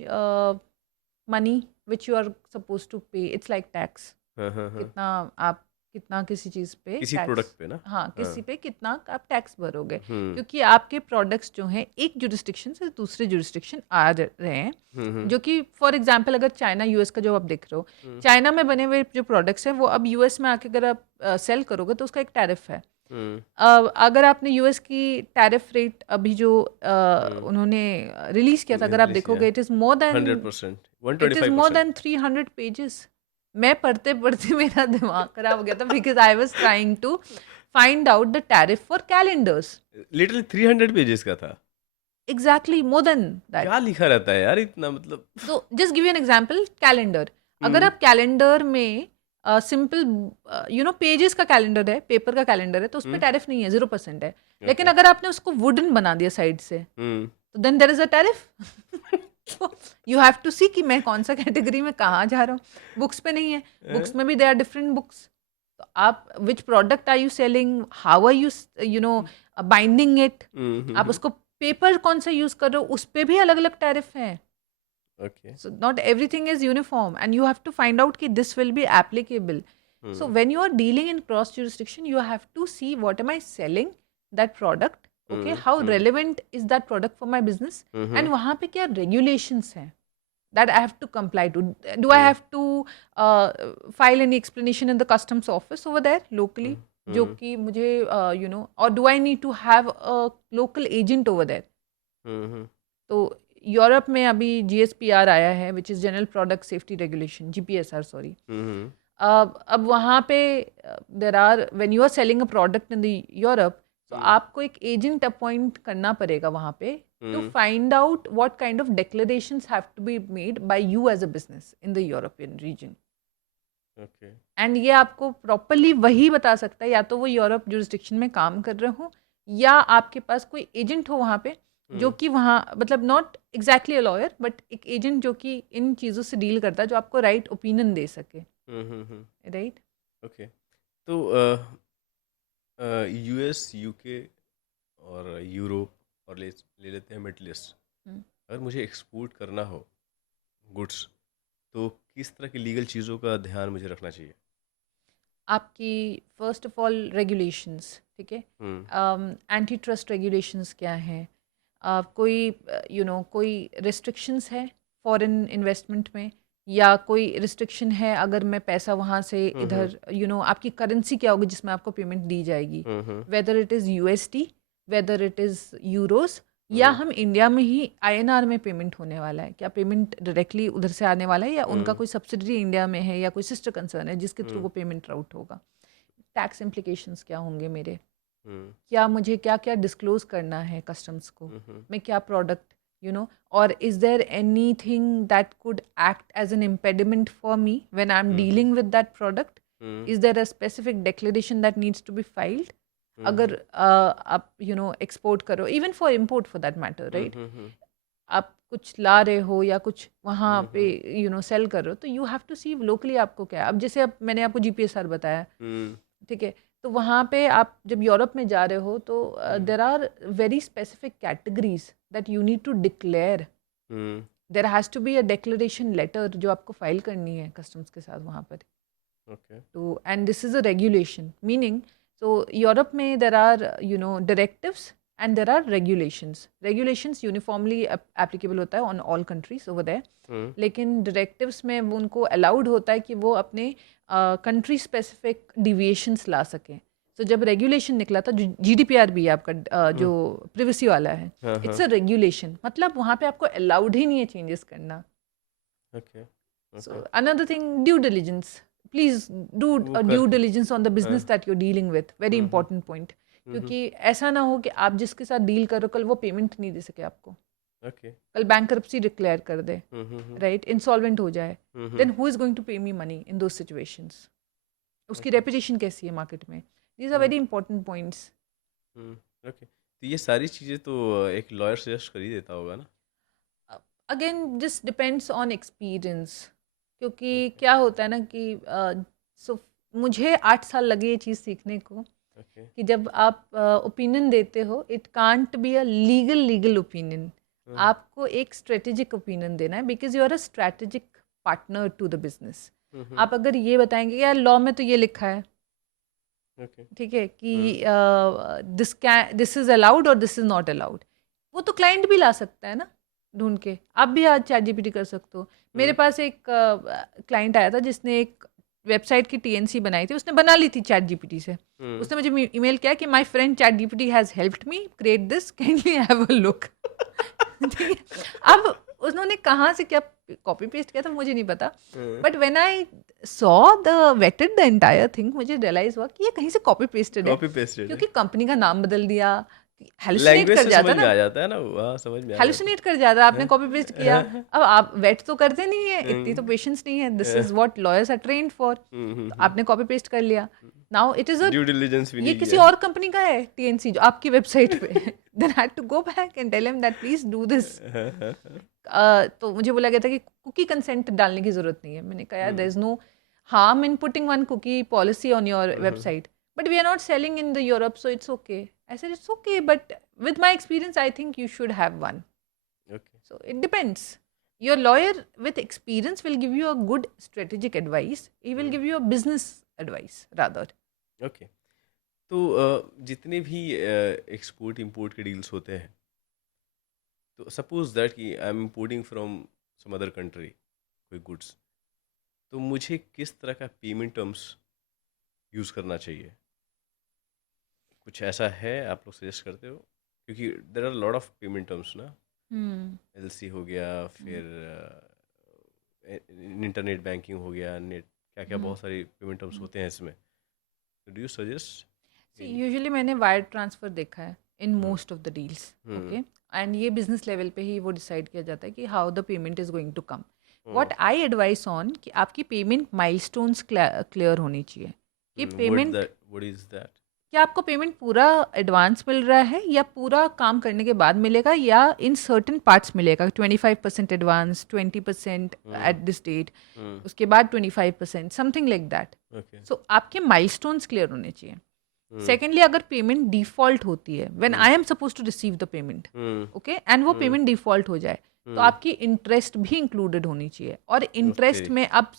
money which you are suppose to pay, it's like tax. हाँ हाँ हाँ। कितना किसी चीज़ पे किसी tax, प्रोडक्ट पे ना। हाँ किसी पे कितना आप टैक्स भरोगे, हम्म क्योंकि आपके प्रोडक्ट्स जो हैं एक जुरिस्डिक्शन से दूसरे जुरिस्डिक्शन आ रहे हैं। जो कि फॉर एग्जांपल अगर चाइना यूएस का जो आप देख रहे हो, चाइना में बने हुए जो प्रोडक्ट्स हैं वो अब यूएस में आके अगर आप सेल करोगे तो उसका एक टैरिफ है। अगर आपने यूएस की टैरिफ रेट अभी जो उन्होंने रिलीज किया था, अगर आप Release देखोगे किया। It is more than 100%, it is more 125%। Then 300 पेजेस। मैं पढ़ते पढ़ते मेरा दिमाग खराब हो गया था because I was trying to find out the tariff for calendars. Literally 300 pages का था। Exactly more than that. क्या लिखा रहता है यार इतना, मतलब तो just give you an example, calendar. अगर हम्म आप कैलेंडर में सिंपल पेजेस का कैलेंडर है, पेपर का कैलेंडर है, तो उस पर टैरिफ नहीं है, 0% है. लेकिन ओके अगर आपने उसको वुडन बना दिया साइड से, हम्म तो then there is a tariff. You have to see कि मैं कौन सा कैटेगरी में कहाँ जा रहा हूँ. बुक्स पे नहीं है, बुक्स में भी दे आर डिफरेंट बुक्स. तो आप which product are you selling, how are you no binding it, आप उसको पेपर कौन सा यूज कर रहे हो, उस पे भी अलग अलग टैरिफ हैं. Okay So not everything is uniform, and you have to find out कि this will be applicable. So when you are dealing in cross jurisdiction, you have to see what am I selling that product, okay? How relevant is that product for my business, and वहाँ पे क्या regulations हैं that I have to comply to. Do I have to file any explanation in the customs office over there locally, जो कि मुझे or do I need to have a local agent over there? तो यूरोप में अभी GSPR आया है, which is general product safety regulation, GPSR sorry. अब वहाँ पे there are, when you are selling a product in the Europe, तो आपको एक एजेंट अपॉइंट करना पड़ेगा वहाँ पे to find out what kind of declarations have to be made by you as a business in the European region. Okay and ये आपको प्रॉपरली वही बता सकता है, या तो वो यूरोप जुरिस्डिक्शन में काम कर रहे हो, या आपके पास कोई एजेंट हो वहाँ पे जो कि वहाँ, मतलब not exactly a lawyer, but एक एजेंट जो कि इन चीज़ों से डील करता है, जो आपको राइट ओपिनियन दे सके. राइट. ओके तो यूएस यूके और यूरोप और ले लेते हैं मिडल ईस्ट, अगर मुझे एक्सपोर्ट करना हो गुड्स, तो किस तरह की लीगल चीज़ों का ध्यान मुझे रखना चाहिए? आपकी फर्स्ट ऑफ ऑल रेगुलेशंस, ठीक है, एंटी ट्रस्ट रेगुलेशंस क्या हैं, कोई कोई रिस्ट्रिक्शंस है फॉरेन इन्वेस्टमेंट में, या कोई रिस्ट्रिक्शन है अगर मैं पैसा वहाँ से इधर आपकी करेंसी क्या होगी जिसमें आपको पेमेंट दी जाएगी, whether it is USD, whether it is Euros, या हम इंडिया में ही INR में पेमेंट होने वाला है, क्या पेमेंट डायरेक्टली उधर से आने वाला है, या उनका कोई सब्सिडरी इंडिया में है, या कोई सिस्टर कंसर्न है जिसके थ्रू वो पेमेंट राउट होगा. टैक्स इम्प्लीकेशंस क्या होंगे मेरे, क्या मुझे क्या क्या डिस्क्लोज करना है कस्टम्स को, मैं क्या प्रोडक्ट और is there anything that could act as an impediment for me when I am dealing with that product, is there a specific declaration that needs to be filed. अगर आप एक्सपोर्ट करो, even for import for that matter, right, आप कुछ ला रहे हो या कुछ वहाँ पे सेल कर रहे हो, तो you have to see locally आपको क्या है. अब जैसे अब मैंने आपको GPSR बताया, ठीक है, तो वहाँ पे आप जब यूरोप में जा रहे हो तो there are very specific categories that you need to declare. There has to be a declaration letter जो आपको फाइल करनी है कस्टम्स के साथ वहाँ पर. तो and this is a regulation, meaning so Europe में there are directives and there are regulations uniformly applicable होता है on all countries over there, लेकिन डायरेक्टिव्स में वो उनको अलाउड होता है कि वो अपने कंट्री स्पेसिफिक डिविएशंस ला सकें. तो जब रेगुलेशन निकला था, जो GDPR भी है आपका जो प्रिवेसी वाला है, इट्स अ रेगुलेशन, मतलब वहाँ पे आपको अलाउड ही नहीं है चेंजेस करना. So another thing, due diligence. Please do a due diligence on the business that you're dealing with. Very important point. क्योंकि ऐसा ना हो कि आप जिसके साथ डील करो कल वो पेमेंट नहीं दे सके आपको, कल बैंकरप्सी डिक्लेयर कर दे, राइट, इंसॉल्वेंट हो जाए, then who is going to pay me money in those situations, उसकी रेपुटेशन कैसी है मार्केट में. These are very important points. Okay, तो ये सारी चीज़ें तो एक लॉयर सजेस्ट कर ही देता होगा ना? Again this depends on experience, क्योंकि क्या होता है ना कि मुझे 8 साल लगे ये चीज़ सीखने को, कि जब आप ओपिनियन देते हो, it can't be a legal opinion, आपको एक स्ट्रेटेजिक ओपिनियन देना है, because you are a strategic partner to the business. आप अगर ये बताएंगे यार लॉ में तो ये लिखा है, ठीक है, कि दिस इज अलाउड और दिस इज नॉट अलाउड, वो तो क्लाइंट भी ला सकता है ना ढूंढ के. आप भी आज ChatGPT कर सकते हो. मेरे पास एक क्लाइंट आया था जिसने एक वेबसाइट की TNC बनाई थी, उसने बना ली थी ChatGPT से. उसने मुझे ईमेल किया कि my friend ChatGPT has helped me create this, can you have a look. ठीक है, अब उन्होंने कहाँ से क्या कॉपी पेस्ट किया था मुझे नहीं पता, but when I saw weighted the entire thing, मुझे रियलाइज हुआ कि ये कहीं से कॉपी पेस्टेड है, क्योंकि कंपनी का नाम बदल दिया, हेलुसिनेट लैंग्वेज कर से जाता समझ में ना, आ जाता है ना वो, हाँ समझ में आ जाता हेलुसिनेट कर जाता, आपने है कॉपी पेस्ट किया। अब आप वेट तो करते नहीं है, इतनी तो पेशेंस नहीं है, this is what lawyers are trained for. तो आपने कॉपी पेस्ट कर लिया, now it is a, due diligence भी ये नहीं किसी किया और कंपनी का है टीएनसी जो आपकी वेबसाइट पे then I had to go back and tell him that please do this. तो मुझे बोला गया था कि कुकी कंसेंट डालने की जरूरत नहीं है। मैंने कहा यार there is no harm in putting one cookie policy on your website, but we are not selling in the Europe so it's okay. I said it's okay but with my experience I think you should have one. Okay So it depends. Your lawyer with experience will give you a good strategic advice, he will give you a business advice rather. Okay तो जितने भी एक्सपोर्ट इंपोर्ट के डील्स होते हैं, तो सपोज दैट कि I am importing from some other country कोई गुड्स, तो मुझे किस तरह का पेमेंट टर्म्स यूज़ करना चाहिए? कुछ ऐसा है आप लोग सजेस्ट करते हो? क्योंकि there are lot of payment terms ना, एलसी हो गया, फिर इंटरनेट बैंकिंग हो गया, नेट क्या क्या बहुत सारे पेमेंट टर्म्स होते हैं इसमें, तो do you suggest? See, usually मैंने वायर ट्रांसफर देखा है in most of the deals, okay, and ये बिजनेस लेवल पे ही वो डिसाइड किया जाता है कि how the payment is going to come. What I advice on कि आपकी पेमेंट माइलस्टोन्स क्लियर होनी चाहिए कि पेमेंट, व्हाट इज दैट? क्या आपको पेमेंट पूरा एडवांस मिल रहा है या पूरा काम करने के बाद मिलेगा या इन सर्टेन पार्ट्स मिलेगा, 25% एडवांस, 20% एट दिस डेट, उसके बाद 25%, something like that. Okay so आपके माइलस्टोन्स क्लियर होने चाहिए। सेकेंडली, अगर पेमेंट डिफॉल्ट होती है when I am suppose to receive the payment, okay, and वो पेमेंट डिफॉल्ट हो जाए तो आपकी इंटरेस्ट भी इंक्लूडेड होनी चाहिए। और इंटरेस्ट में अब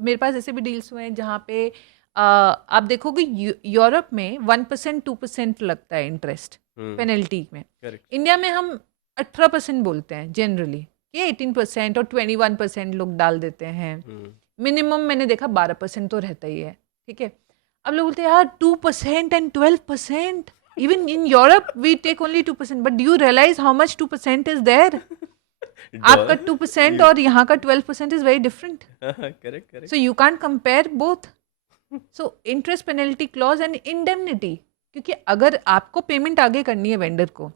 मेरे पास ऐसे भी डील्स हुए हैं जहाँ पे आप देखोगे यूरोप में 1% 2% लगता है इंटरेस्ट पेनल्टी में। करेक्ट इंडिया में हम 18% बोलते हैं जनरली, ये 18% और 21% लोग डाल देते हैं। मिनिमम मैंने देखा 12% तो रहता ही है, ठीक है। अब लोग बोलते हैं यार 2% and 12%, even in Europe we take only 2%, but do you realise how much 2% is there? आपका 2% और यहाँ का 12% is very different, correct correct so you can't compare both. So interest penalty clause and indemnity, क्योंकि अगर आपको पेमेंट आगे करनी है वेंडर को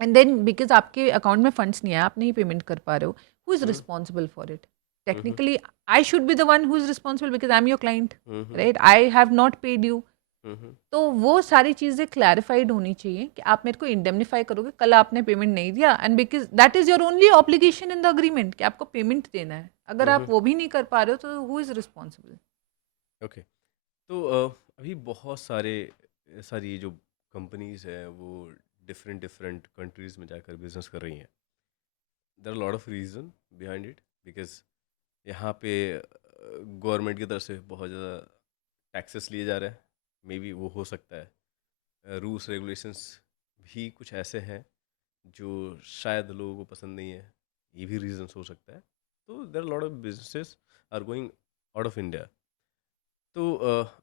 एंड देन बिकॉज आपके अकाउंट में फंड्स नहीं है, आप नहीं पेमेंट कर पा रहे हो, who is responsible for it? Technically I should be the one who is responsible because I am your client, right? I have not paid you. तो वो सारी चीज़ें क्लैरिफाइड होनी चाहिए कि आप मेरे को इंडेमनीफाई करोगे, कल आपने पेमेंट नहीं दिया and because that is your only obligation in the agreement कि आपको पेमेंट देना है। अगर आप वो भी नहीं कर पा रहे हो तो हु इज रिस्पॉन्सिबल? ओके तो अभी बहुत सारी जो कंपनीज हैं वो डिफरेंट डिफरेंट कंट्रीज़ में जाकर बिजनेस कर रही हैं। There are lot of reason behind it, because यहाँ पे गवर्नमेंट की तरफ से बहुत ज़्यादा टैक्सेस लिए जा रहे हैं, मे बी वो हो सकता है। रूल्स रेगुलेशंस भी कुछ ऐसे हैं जो शायद लोगों को पसंद नहीं है, ये भी रीजंस हो सकता है। तो there are lot of businesses are going out of India. तो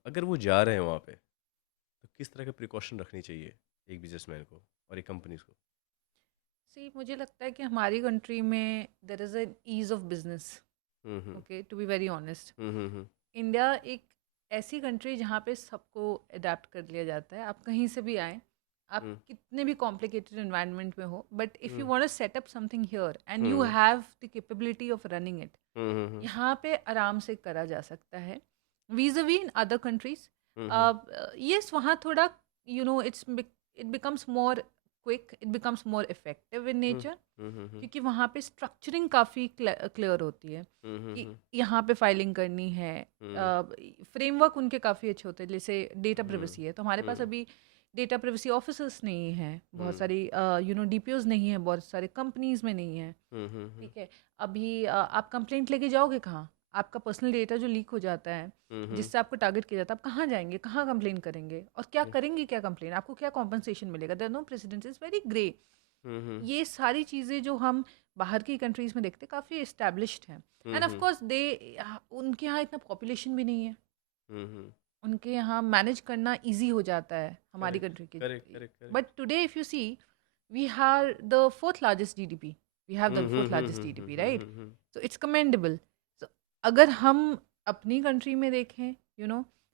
अगर वो जा रहे हैं वहाँ पे, तो किस तरह के प्रिकॉशन रखनी चाहिए एक बिजनेसमैन को और एक कंपनीज को? सी, मुझे लगता है कि हमारी कंट्री में there is an ease of business, okay, to be very honest. India एक ऐसी कंट्री जहाँ पे सबको अडेप्ट कर लिया जाता है। आप कहीं से भी आए, आप कितने भी कॉम्प्लिकेटेड एनवायरनमेंट में हो, but if you want to set up something here and you have the capability of running it, यहाँ पे आराम से करा जा सकता है vis-a-vis in other countries. Yes, वहाँ थोड़ा it becomes more quick, it becomes more effective in nature, क्योंकि वहाँ पे स्ट्रक्चरिंग काफ़ी क्लियर होती है कि यहाँ पे फाइलिंग करनी है। फ्रेमवर्क उनके काफ़ी अच्छे होते हैं। जैसे डेटा प्रिवेसी है, तो हमारे पास अभी डेटा प्रिवेसी ऑफिसर्स नहीं है, बहुत सारी डीपीओज नहीं है, बहुत सारे कंपनीज में नहीं है, ठीक है। अभी आप कंप्लेंट लेके जाओगे कहाँ? आपका पर्सनल डेटा जो लीक हो जाता है, जिससे आपको टारगेट किया जाता है, आप कहाँ जाएंगे, कहाँ कंप्लेन करेंगे और क्या करेंगे, क्या कंप्लेन, आपको क्या कॉम्पनसेशन मिलेगा? There no precedence, is very grey. ये सारी चीज़ें जो हम बाहर की कंट्रीज में देखते काफ़ी इस्टेब्लिश्ड हैं। एंड ऑफ कोर्स उनके यहाँ इतना पॉपुलेशन भी नहीं है, उनके यहाँ मैनेज करना इजी हो जाता है हमारी कंट्री के। But today if you see, we have the fourth largest GDP, right? So it's commendable. So अगर हम अपनी कंट्री में देखें,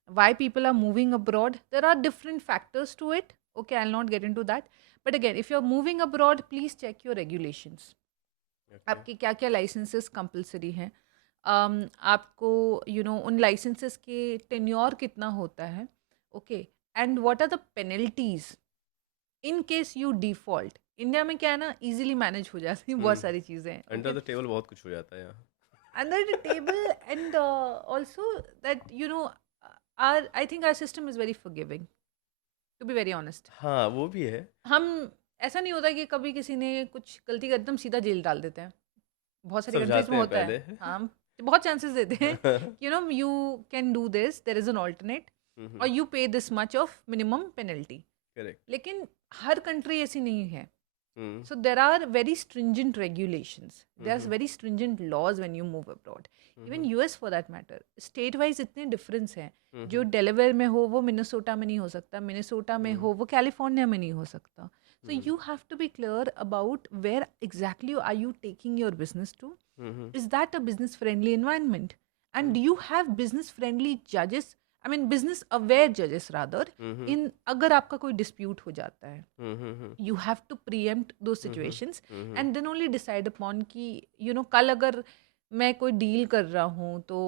why people are moving abroad, there are different factors to it, Okay, I'll not get into that. But again, if you're moving abroad, please check your regulations. Okay. आपके क्या क्या लाइसेंसेस कंपलसरी हैं, आपको उन लाइसेंसेस के टेन्योर कितना होता है, okay, and what are the penalties in case you default. India में क्या है ना, इजीली मैनेज हो जाती हैं बहुत सारी चीज़ें. अंडर द टेबल बहुत कुछ हो जाता है यहाँ. Under the table, and also that I think our system is very forgiving, to be very honest. हाँ, वो भी है. हम ऐसा नहीं होता कि कभी किसी ने कुछ गलती कर एकदम सीधा जेल डाल देते हैं. बहुत सारी कंट्रीज समझाते में हैं होता है. पहले. हाँ, हम बहुत चांसेस देते हैं you can do this, there is an alternate, or you pay this much of minimum penalty. Correct. लेकिन हर कंट्री ऐसी नहीं है. हम्म. So there are very stringent regulations. There's very stringent laws when you move abroad. Even US for that matter. State wise इतने difference हैं. जो डेलावेयर में हो वो मिनेसोटा में नहीं हो सकता, मिनेसोटा में हो वो कैलिफोर्निया में नहीं हो सकता. So you have to be clear about where exactly are you taking your business to. Is that a business friendly environment? And do you have business friendly judges? I mean business aware judges rather. In अगर आपका कोई dispute हो जाता है, you have to preempt those situations and then only decide upon कि कल अगर मैं कोई डील कर रहा हूँ तो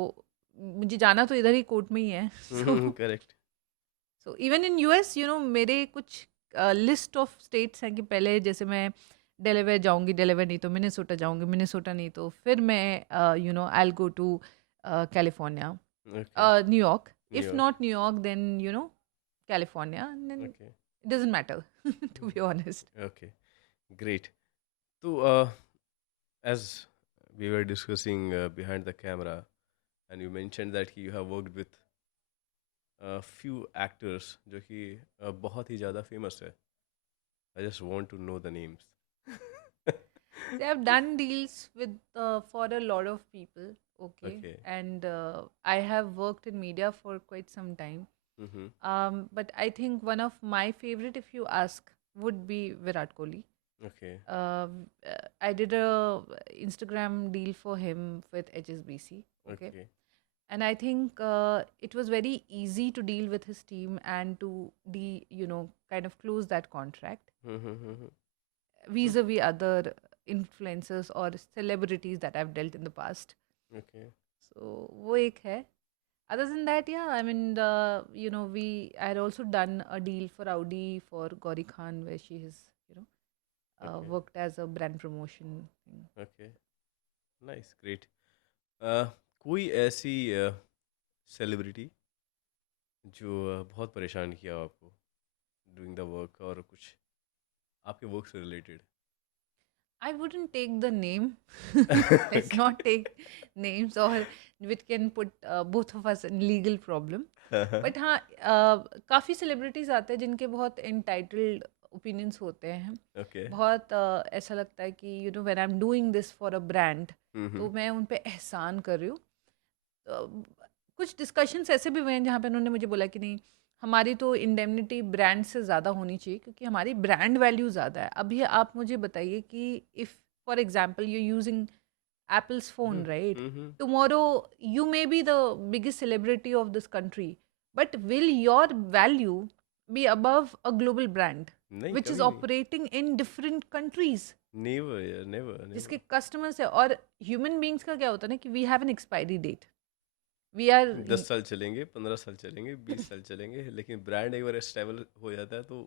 मुझे जाना तो इधर ही कोर्ट में ही है. Correct. So even in US मेरे कुछ लिस्ट ऑफ स्टेट्स हैं कि पहले जैसे मैं डेलावेयर जाऊंगी, डेलावेयर नहीं तो मिनेसोटा जाऊंगी, मिनेसोटा नहीं तो फिर मैं I will go to California, New York. If York. Not New York then California, then Okay. It doesn't matter to be honest. Okay. Great. So, as we were discussing behind the camera, and you mentioned that you have worked with a few actors जो कि बहुत ही ज़्यादा famous है. I just want to know the names. They have done deals with for a lot of people, okay, Okay. and I have worked in media for quite some time. Mm-hmm. But I think one of my favorite, if you ask, would be Virat Kohli. Okay. I did a Instagram deal for him with HSBC. Okay. Okay. And I think it was very easy to deal with his team and to kind of close that contract Mm-hmm. vis-a-vis other influencers or celebrities that I've dealt in the past. Okay. So वो एक है. Other than that, yeah, I mean, I had also done a deal for Audi for Gauri Khan where she has, Okay. worked as a brand promotion thing. Okay. Nice. Great. कोई ऐसी सेलिब्रिटी जो बहुत परेशान किया हो आपको डूइंग द वर्क और कुछ आपके वर्क से related? I wouldn't take the name. Let's not take names or which can put both of us in legal problem. But हाँ, काफ़ी celebrities आते हैं जिनके बहुत entitled opinions होते हैं. Okay. बहुत ऐसा लगता है कि when I'm doing this for a brand, तो मैं उन पे एहसान कर रही हूँ. कुछ डिस्कशंस ऐसे भी हुए हैं जहाँ पे उन्होंने मुझे बोला कि नहीं, हमारी तो इंडेमनिटी ब्रांड से ज़्यादा होनी चाहिए क्योंकि हमारी ब्रांड वैल्यू ज़्यादा है. अभी आप मुझे बताइए कि if for example you using apples phone, right, tomorrow you may be the biggest celebrity of this country, but will your value be above a global brand नहीं, विच इज़ कभी नहीं. Operating in different countries, never यार, नेवर. जिसके कस्टमर्स है. और ह्यूमन बींग्स का क्या होता है ना कि we have an expiry date. We are 10 साल चलेंगे, 15 साल चलेंगे, 20 साल चलेंगे, लेकिन ब्रांड एक बार स्टेबल हो जाता है तो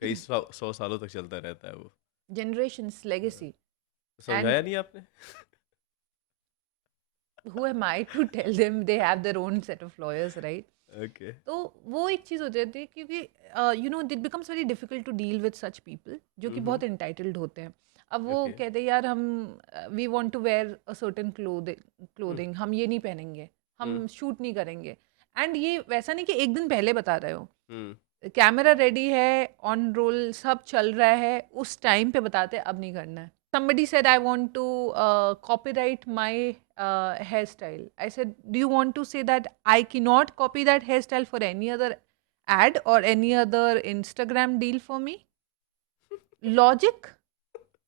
कई 100 सालों तक चलता रहता है वो. generations legacy. समझाया नहीं आपने? Who am I to tell them? They have their own set of lawyers, right? Okay. तो वो एक चीज़ हो जाती है क्योंकि it becomes very difficult to deal with such people जो कि बहुत entitled होते हैं. अब वो Okay. कहते हैं यार हम we want to wear a certain clothing, हम ये नहीं पहनेंगे, हम शूट नहीं करेंगे. एंड ये वैसा नहीं कि एक दिन पहले बता रहे हो, कैमरा रेडी है, ऑन रोल सब चल रहा है, उस टाइम पे बताते अब नहीं करना है. Somebody said, I want to copyright my hairstyle. I said, do you want to say that I cannot copy that hairstyle for any other ad or any other Instagram deal for me? Logic?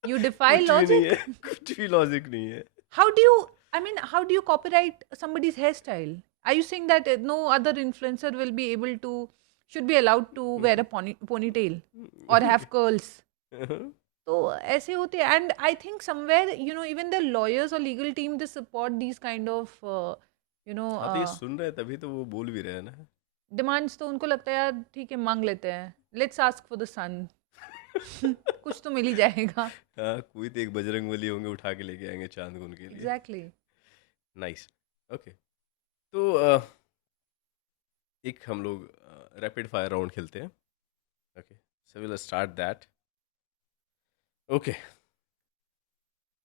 You defy कुछ भी नहीं logic? है, कुछ भी लॉजिक नहीं है. How do you copyright somebody's hairstyle? Are you saying that no other influencer will be able to should be allowed to wear a ponytail or have curls. तो ऐसे होते हैं and I think somewhere even the lawyers और legal team they support these kind of हाँ, तो ये सुन रहे हैं तभी तो वो बोल भी रहे हैं ना। डिमांड्स। तो उनको लगता है यार ठीक है मांग लेते हैं, लेट्स आस्क फॉर द सन। कुछ तो मिल ही जाएगा। हाँ, कोई तो एक बजरंगबली होंगे उठा के लेके आएंगे चांद को उनके लिए। एग्जैक्टली। नाइस। ओके, तो एक हम लोग रैपिड फायर राउंड खेलते हैं। Okay, so will start that. Okay,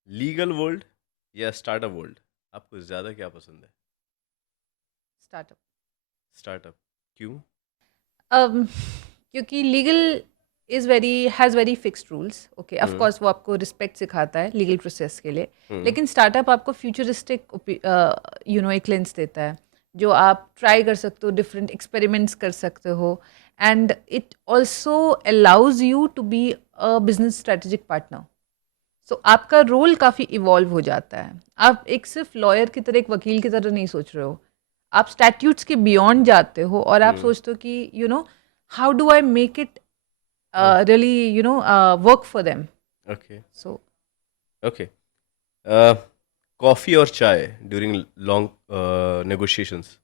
legal world या स्टार्टअप वर्ल्ड, आपको ज़्यादा क्या पसंद है? स्टार्टअप। स्टार्टअप क्यों? क्योंकि legal is has very fixed rules. Okay, of course वो आपको रिस्पेक्ट सिखाता है लीगल प्रोसेस के लिए, लेकिन स्टार्टअप आपको फ्यूचरिस्टिक एक लेंस देता है जो आप ट्राई कर सकते हो, डिफरेंट एक्सपेरिमेंट्स कर सकते हो, and it also allows you to be a business strategic partner. So आपका रोल काफ़ी इवॉल्व हो जाता है। आप एक सिर्फ लॉयर की तरह, एक वकील की तरह नहीं सोच रहे हो, आप स्टैट्यूट्स के बियॉन्ड जाते हो और आप सोचते हो कि how do I make it really work for them. Okay So okay, coffee और चाय during long negotiations.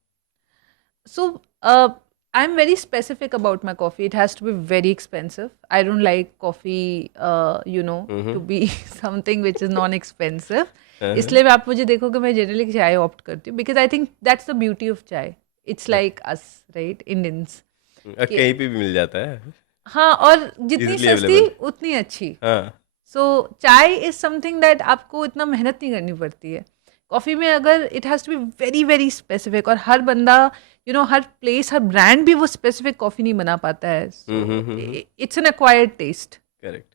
I'm very specific about my coffee. It has to be very expensive. I don't like coffee to be something which is non-expensive. इसलिए मैं, आप मुझे देखोगे, मैं जनरली चाय ऑप्ट करती हूँ because I think that's the beauty of चाय. It's like us, right? Indians. कहीं पे भी मिल जाता है। हाँ, और जितनी Easily सस्ती available. उतनी अच्छी। हाँ, सो चाय इज समथिंग दैट आपको इतना मेहनत नहीं करनी पड़ती है। कॉफ़ी में अगर it has to be very very specific, और हर बंदा हर प्लेस, हर ब्रांड भी वो स्पेसिफिक कॉफ़ी नहीं बना पाता है। It's an acquired taste. Correct.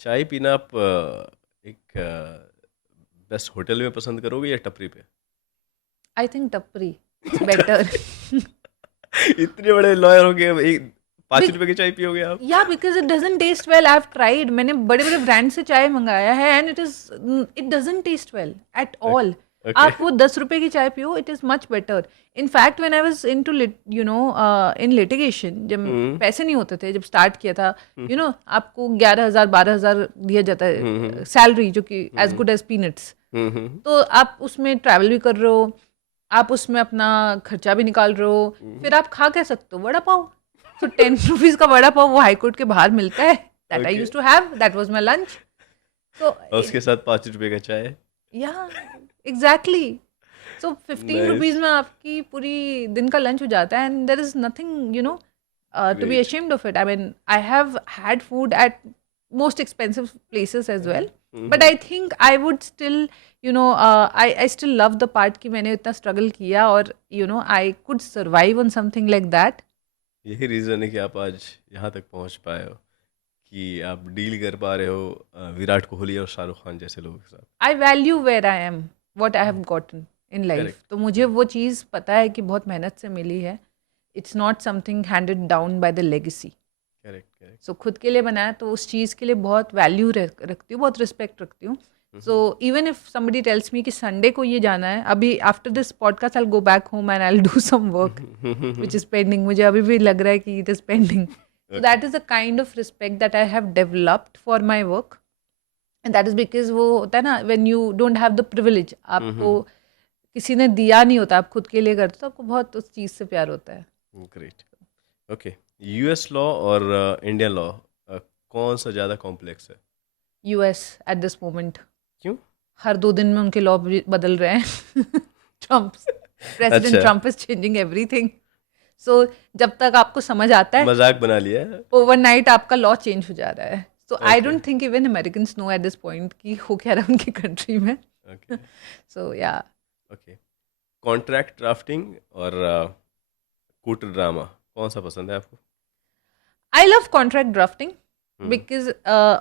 चाय पीना आप एक बेस्ट होटल में पसंद करोगे या टपरी पे? आई थिंक टपरी इट्स बेटर। इतने बड़े लॉयर हो गए, एक 5 रुपए की चाय पियोगे आप? या because it doesn't taste well. I have tried, मैंने बड़े बड़े ब्रांड से चाय मंगाया है and it doesn't taste well at all. आप वो 10 रुपए की चाय पियो, it is much better. In fact when I was into in litigation, जब पैसे नहीं होते थे, जब स्टार्ट किया था, आपको 11,000 12,000 दिया जाता है सैलरी, जो कि एज गुड एज पीनट्स। तो आप उसमें ट्रैवल भी कर रहे हो, आप उसमें अपना खर्चा भी निकाल रहे हो, फिर आप खा क्या सकते हो? वड़ा पाव। तो 10 रुपीज़ का वड़ा पाव वो हाई कोर्ट के बाहर मिलता है, that I used to have, that was my lunch. तो उसके साथ 5 रुपए का चाय। या एग्जैक्टली। सो 15 रुपीज़ में आपकी पूरी दिन का लंच हो जाता है, and there is nothing to be ashamed of it. I mean, I have had food at most expensive places as well, but I think I would still I still love the part कि मैंने इतना struggle किया और I could survive on something like that. यही रीज़न है कि आप आज यहाँ तक पहुँच पाए हो, कि आप डील कर पा रहे हो विराट कोहली और शाहरुख खान जैसे लोगों के साथ। I value where I am, what I have gotten in life. Correct. तो मुझे वो चीज़ पता है कि बहुत मेहनत से मिली है। It's not something handed down by the legacy. Correct correct. So खुद के लिए बनाया तो उस चीज़ के लिए बहुत वैल्यू रखती हूँ, बहुत रिस्पेक्ट रखती हूँ। So even if somebody tells me कि संडे को ये जाना है, अभी after this podcast I will go back home and I will do some work which is pending. मुझे अभी भी लग रहा है कि it is pending. So that is a kind of respect that I have developed for my work, and that is because वो होता है ना, when you don't have the privilege, आपको किसी ने दिया नहीं होता, आप खुद के लिए करते हो, तो आपको बहुत उस चीज़ से प्यार होता है। ग्रेट। ओके, यूएस लॉ और इंडियन लॉ कौन सा ज़्यादा कॉम्प्लेक्स है? US at this moment. क्यों? हर 2 दिन में उनके लॉ बदल रहे हैं। प्रेसिडेंट अच्छा। Trump is changing everything. So जब तक आपको समझ आता है, मजाक बना लिया है। ओवरनाइट आपका लॉ चेंज हो जा रहा है। So I Okay. Don't think even Americans know at this point कि हो क्या रहा है उनकी कंट्री में। ओके सो या ओके, कॉन्ट्रैक्ट ड्राफ्टिंग और कोर्ट ड्रामा कौन सा पसंद है आपको? I love contract drafting because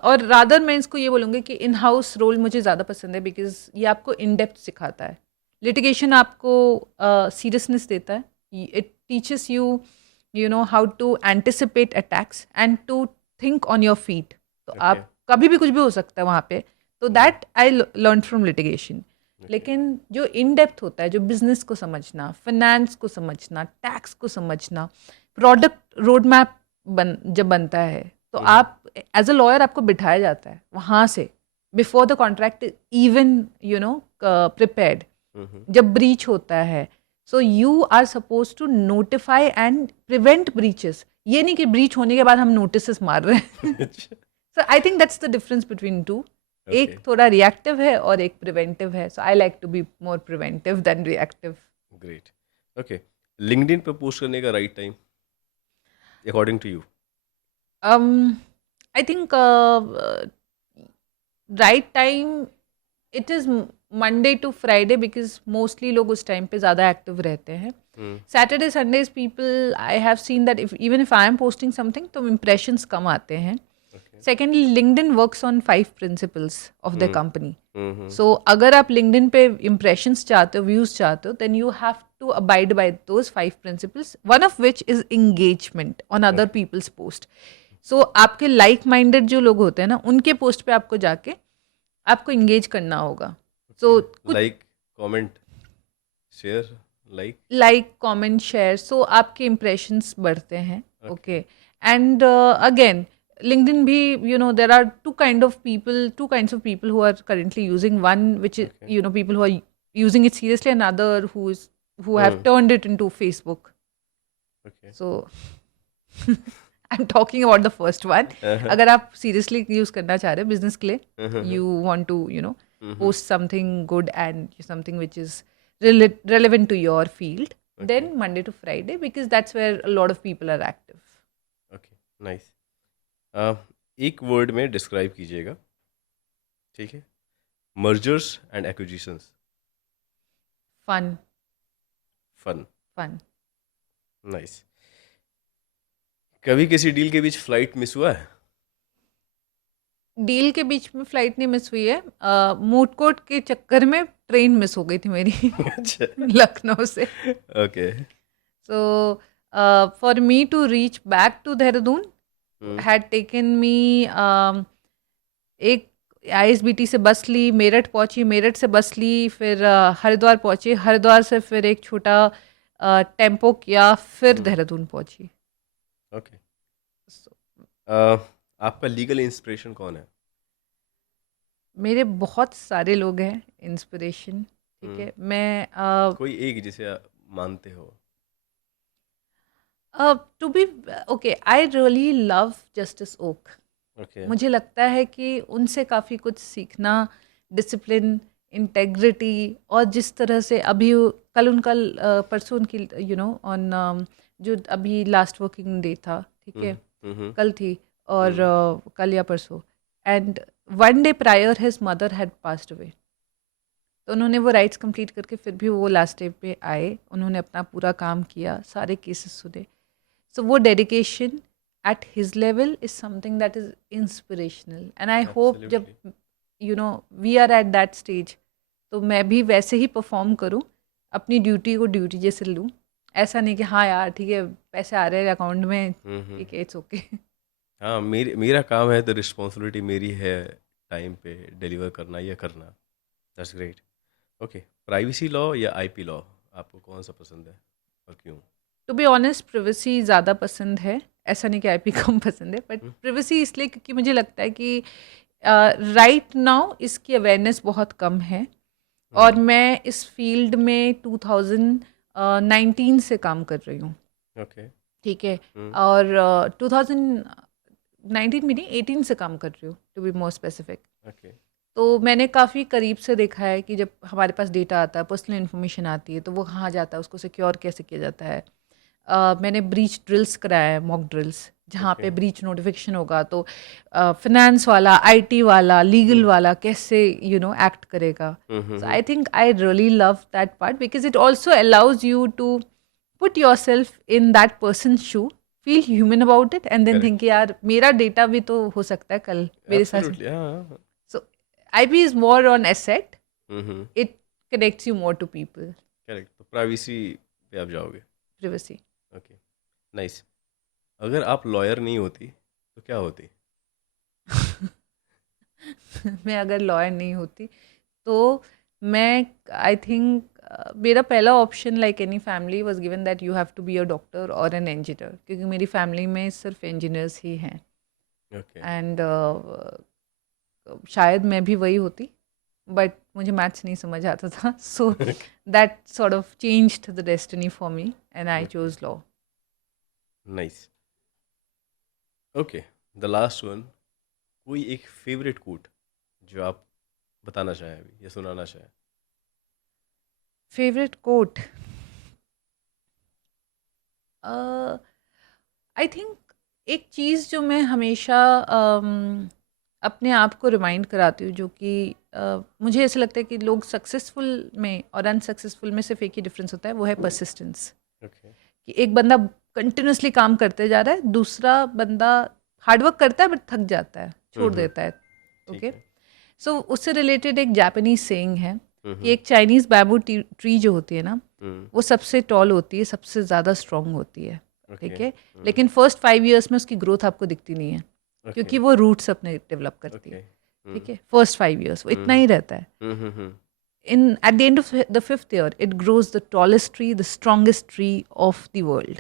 और रादर मैं इसको ये बोलूँगी कि इन हाउस रोल मुझे ज़्यादा पसंद है, बिकॉज ये आपको इन डेप्थ सिखाता है। लिटिगेशन आपको सीरियसनेस देता है, it teaches you how to anticipate attacks and to think on your feet. तो Okay. आप कभी भी कुछ भी हो सकता है वहाँ पे, तो that I learn from litigation. लेकिन जो इन डेप्थ होता है, जो बिजनेस को समझना, फाइनेंस को समझना, टैक्स को समझना, प्रोडक्ट रोड मैप जब बनता है तो आप एज अ लॉयर आपको बिठाया जाता है वहाँ से before the contract even prepared. जब ब्रीच होता है so you are suppose to notify and prevent breaches. ये नहीं कि ब्रीच होने के बाद हम नोटिस मार रहे हैं. So I think that's the difference between two. एक थोड़ा रिएक्टिव है और एक प्रिवेंटिव है. So I like to be more preventive than reactive. Great. Okay, LinkedIn पे पोस्ट करने का right time according to you? I think right time it is Monday to Friday because mostly लोग उस टाइम पे ज़्यादा एक्टिव रहते हैं. Saturday Sundays people I have seen that even if I am posting something तो impressions कम आते हैं. Secondly, LinkedIn works on 5 principles of the company. So अगर आप LinkedIn पे impressions चाहते हो, views चाहते हो, then you have to abide by those 5 principles. One of which is engagement on other people's post. So आपके लाइक माइंडेड जो लोग होते हैं ना उनके पोस्ट पे आपको जाके आपको इंगेज करना होगा. So like comment share like comment share so आपके इम्प्रेशंस बढ़ते हैं. ओके एंड अगेन LinkedIn भी there are two kinds of people who are currently using. One which is people who are using it seriously, and other who have turned it into Facebook. Okay. So I'm talking about the first one. अगर आप seriously use करना चाह रहे हो business के लिए, you want to post something good and something which is relevant to your field, then Monday to Friday, because that's where a lot of people are active. Okay, nice. एक वर्ड में डिस्क्राइब कीजिएगा, ठीक है, mergers and acquisitions. Fun. Nice. कभी किसी डील के बीच फ्लाइट मिस हुआ है? डील के बीच में फ्लाइट नहीं मिस हुई है. मूड कोर्ट के चक्कर में ट्रेन मिस हो गई थी मेरी लखनऊ से. Okay. So for me to reach back to Dehradun had taken me एक ISBT से बस ली, मेरठ पहुंची, मेरठ से बस ली, फिर हरिद्वार पहुंची, हरिद्वार से फिर एक छोटा टेम्पो किया, फिर देहरादून पहुंची. ओके. आपका लीगल इंस्पिरेशन कौन है? मेरे बहुत सारे लोग हैं इंस्पिरेशन. ठीक है. मैं कोई एक जिसे आप मानते हो? To be okay, I really love justice okay. मुझे लगता है कि उनसे काफ़ी कुछ सीखना, डिसिप्लिन, इंटेग्रिटी, और जिस तरह से अभी कल उनका परसों उनकी ऑन जो अभी लास्ट वर्किंग डे था, ठीक है, कल थी और कल या परसों, and one day prior his mother had passed away. तो उन्होंने वो राइट्स कंप्लीट करके फिर भी वो लास्ट डे पे आए, उन्होंने अपना पूरा काम किया, सारे केसेस सुने. सो वो dedication at his level is something that is inspirational, and I hope जब we are at that stage तो मैं भी वैसे ही परफॉर्म करूं, अपनी ड्यूटी को ड्यूटी जैसे लूं. ऐसा नहीं कि हाँ यार ठीक है पैसे आ रहे हैं अकाउंट में, ठीक है, इट्स ओके. हाँ, मेरा काम है तो रिस्पॉन्सिबिलिटी मेरी है टाइम पे डिलीवर करना या करना. That's great. Okay, privacy law या IP लॉ, आपको कौन सा पसंद है और क्यों? टू बी ऑनेस्ट प्रिवेसी ज़्यादा पसंद है. ऐसा नहीं कि IP कम पसंद है, बट प्रिवेसी इसलिए क्योंकि मुझे लगता है कि राइट नाउ इसकी अवेयरनेस बहुत कम है, और मैं इस फील्ड में 2019 से काम कर रही हूँ. ओके. ठीक है. और 2019 में नहीं 18 से काम कर रही हूँ, to be more specific. Okay. तो मैंने काफ़ी करीब से देखा है कि जब हमारे पास डेटा आता है, पर्सनल इन्फॉर्मेशन आती है, तो वो कहाँ जाता है, उसको सिक्योर कैसे किया जाता है. मैंने ब्रीच ड्रिल्स कराया है, मॉक ड्रिल्स, जहाँ पे ब्रीच नोटिफिकेशन होगा तो फिनेंस वाला, IT वाला, लीगल वाला कैसे एक्ट करेगा. So I think I really love that part because it also allows you to put yourself in that person shoe, feel human about it, and then think यार मेरा डेटा भी तो हो सकता है कल मेरे साथ. सो IP is more on asset. It connects you more to people. Correct. तो प्राइवेसी पे आप जाओगे? Privacy. Okay, nice. अगर आप लॉयर नहीं होती तो क्या होती? मैं अगर लॉयर नहीं होती तो मैं आई थिंक मेरा पहला option like any family was given that you have to be a doctor और एन इंजीनियर, क्योंकि मेरी फैमिली में सिर्फ इंजीनियर्स ही हैं ओके एंड शायद मैं भी वही होती, बट मुझे मैथ्स नहीं समझ आता था, so that sort of changed the destiny for me and I chose law. Nice. Okay, the last one, कोई एक फेवरेट कोट जो आप बताना चाहें अभी या सुनाना चाहें? फेवरेट कोट, आई थिंक एक चीज़ जो मैं हमेशा अपने आप को रिमाइंड कराती हूँ, जो कि मुझे ऐसा लगता है कि लोग सक्सेसफुल में और अनसक्सेसफुल में सिर्फ एक ही डिफरेंस होता है, वो है परसिस्टेंस। ओके। कि एक बंदा कंटिन्यूसली काम करते जा रहा है, दूसरा बंदा हार्डवर्क करता है बट थक जाता है, छोड़ देता है। ठीक ओके, है। सो उससे रिलेटेड एक जापानीज सेइंग है कि हम्म, एक चाइनीज बैम्बू ट्री जो होती है ना, हम्म, वो सबसे टॉल होती है, सबसे ज़्यादा स्ट्रांग होती है, ओके, ठीक है, लेकिन फर्स्ट 5 years में उसकी ग्रोथ आपको दिखती नहीं है, ओके, क्योंकि वो रूट्स अपने डेवलप करती ओके, है, ठीक है, फर्स्ट 5 years वो इतना ही रहता है। हम्म, In at the end of the 5th year, it grows the tallest tree, the strongest tree of the world,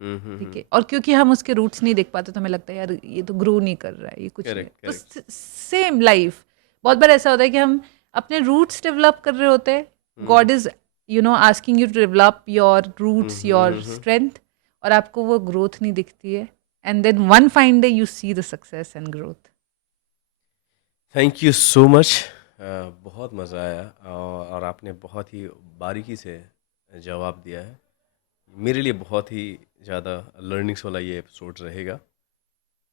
ठीक है, और क्योंकि हम उसके रूट्स नहीं देख पाते तो हमें लगता है यार ये तो ग्रो नहीं कर रहा है, ये कुछ नहीं। करेक्ट, तो करेक्ट। सेम लाइफ बहुत बार ऐसा होता है कि हम अपने रूट्स डेवलप कर रहे होते हैं, God is asking you to develop your roots, your strength, और आपको वो ग्रोथ नहीं दिखती है, and then one fine day you see the success and growth. Thank you so much. बहुत मज़ा आया और आपने बहुत ही बारीकी से जवाब दिया है। मेरे लिए बहुत ही ज़्यादा लर्निंग्स वाला ये एपिसोड रहेगा,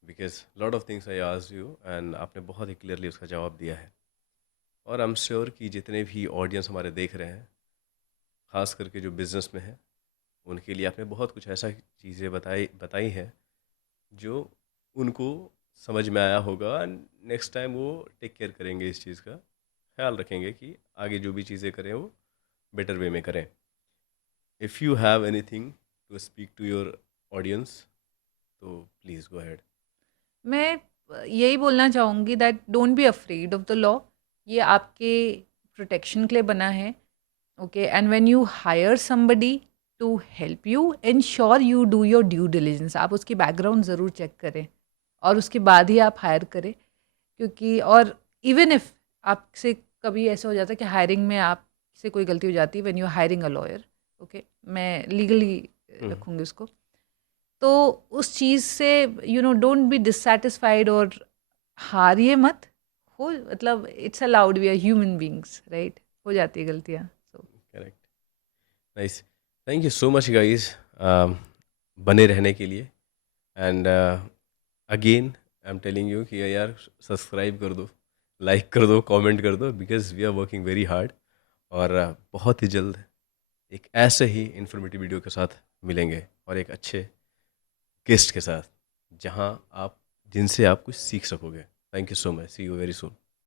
because lot of things I asked you and आपने बहुत ही क्लियरली उसका जवाब दिया है। और आई एम श्योर कि जितने भी ऑडियंस हमारे देख रहे हैं, ख़ास करके जो बिज़नेस में है, उनके लिए आपने बहुत कुछ ऐसा चीज़ें बताई हैं जो उनको समझ में आया होगा एंड नेक्स्ट टाइम वो टेक केयर करेंगे, इस चीज़ का ख्याल रखेंगे कि आगे जो भी चीज़ें करें वो बेटर वे में करें। If you have anything to speak to your audience तो प्लीज़ गो अहेड। मैं यही बोलना चाहूँगी that don't be afraid of the law, ये आपके प्रोटेक्शन के लिए बना है, okay, and when you hire somebody to help you, ensure you do your due diligence, आप उसकी बैकग्राउंड ज़रूर चेक करें और उसके बाद ही आप हायर करें, क्योंकि और इवन इफ आपसे कभी ऐसा हो जाता है कि हायरिंग में आपसे कोई गलती हो जाती है, when you hiring a lawyer, okay, मैं लीगली रखूँगी उसको, तो उस चीज़ से डोंट बी डिससेटिस्फाइड और हारिए मत हो, मतलब it's allowed, we are human beings, right, हो जाती है गलतियाँ, so correct. Nice. Thank you so much guys बने रहने के लिए and again I am telling you कि यार सब्सक्राइब कर दो, लाइक कर दो, कमेंट कर दो, because we are working very hard. और बहुत ही जल्द एक ऐसे ही इन्फॉर्मेटिव वीडियो के साथ मिलेंगे और एक अच्छे गेस्ट के साथ, जहां आप जिनसे आप कुछ सीख सकोगे। Thank you so much, see you very soon.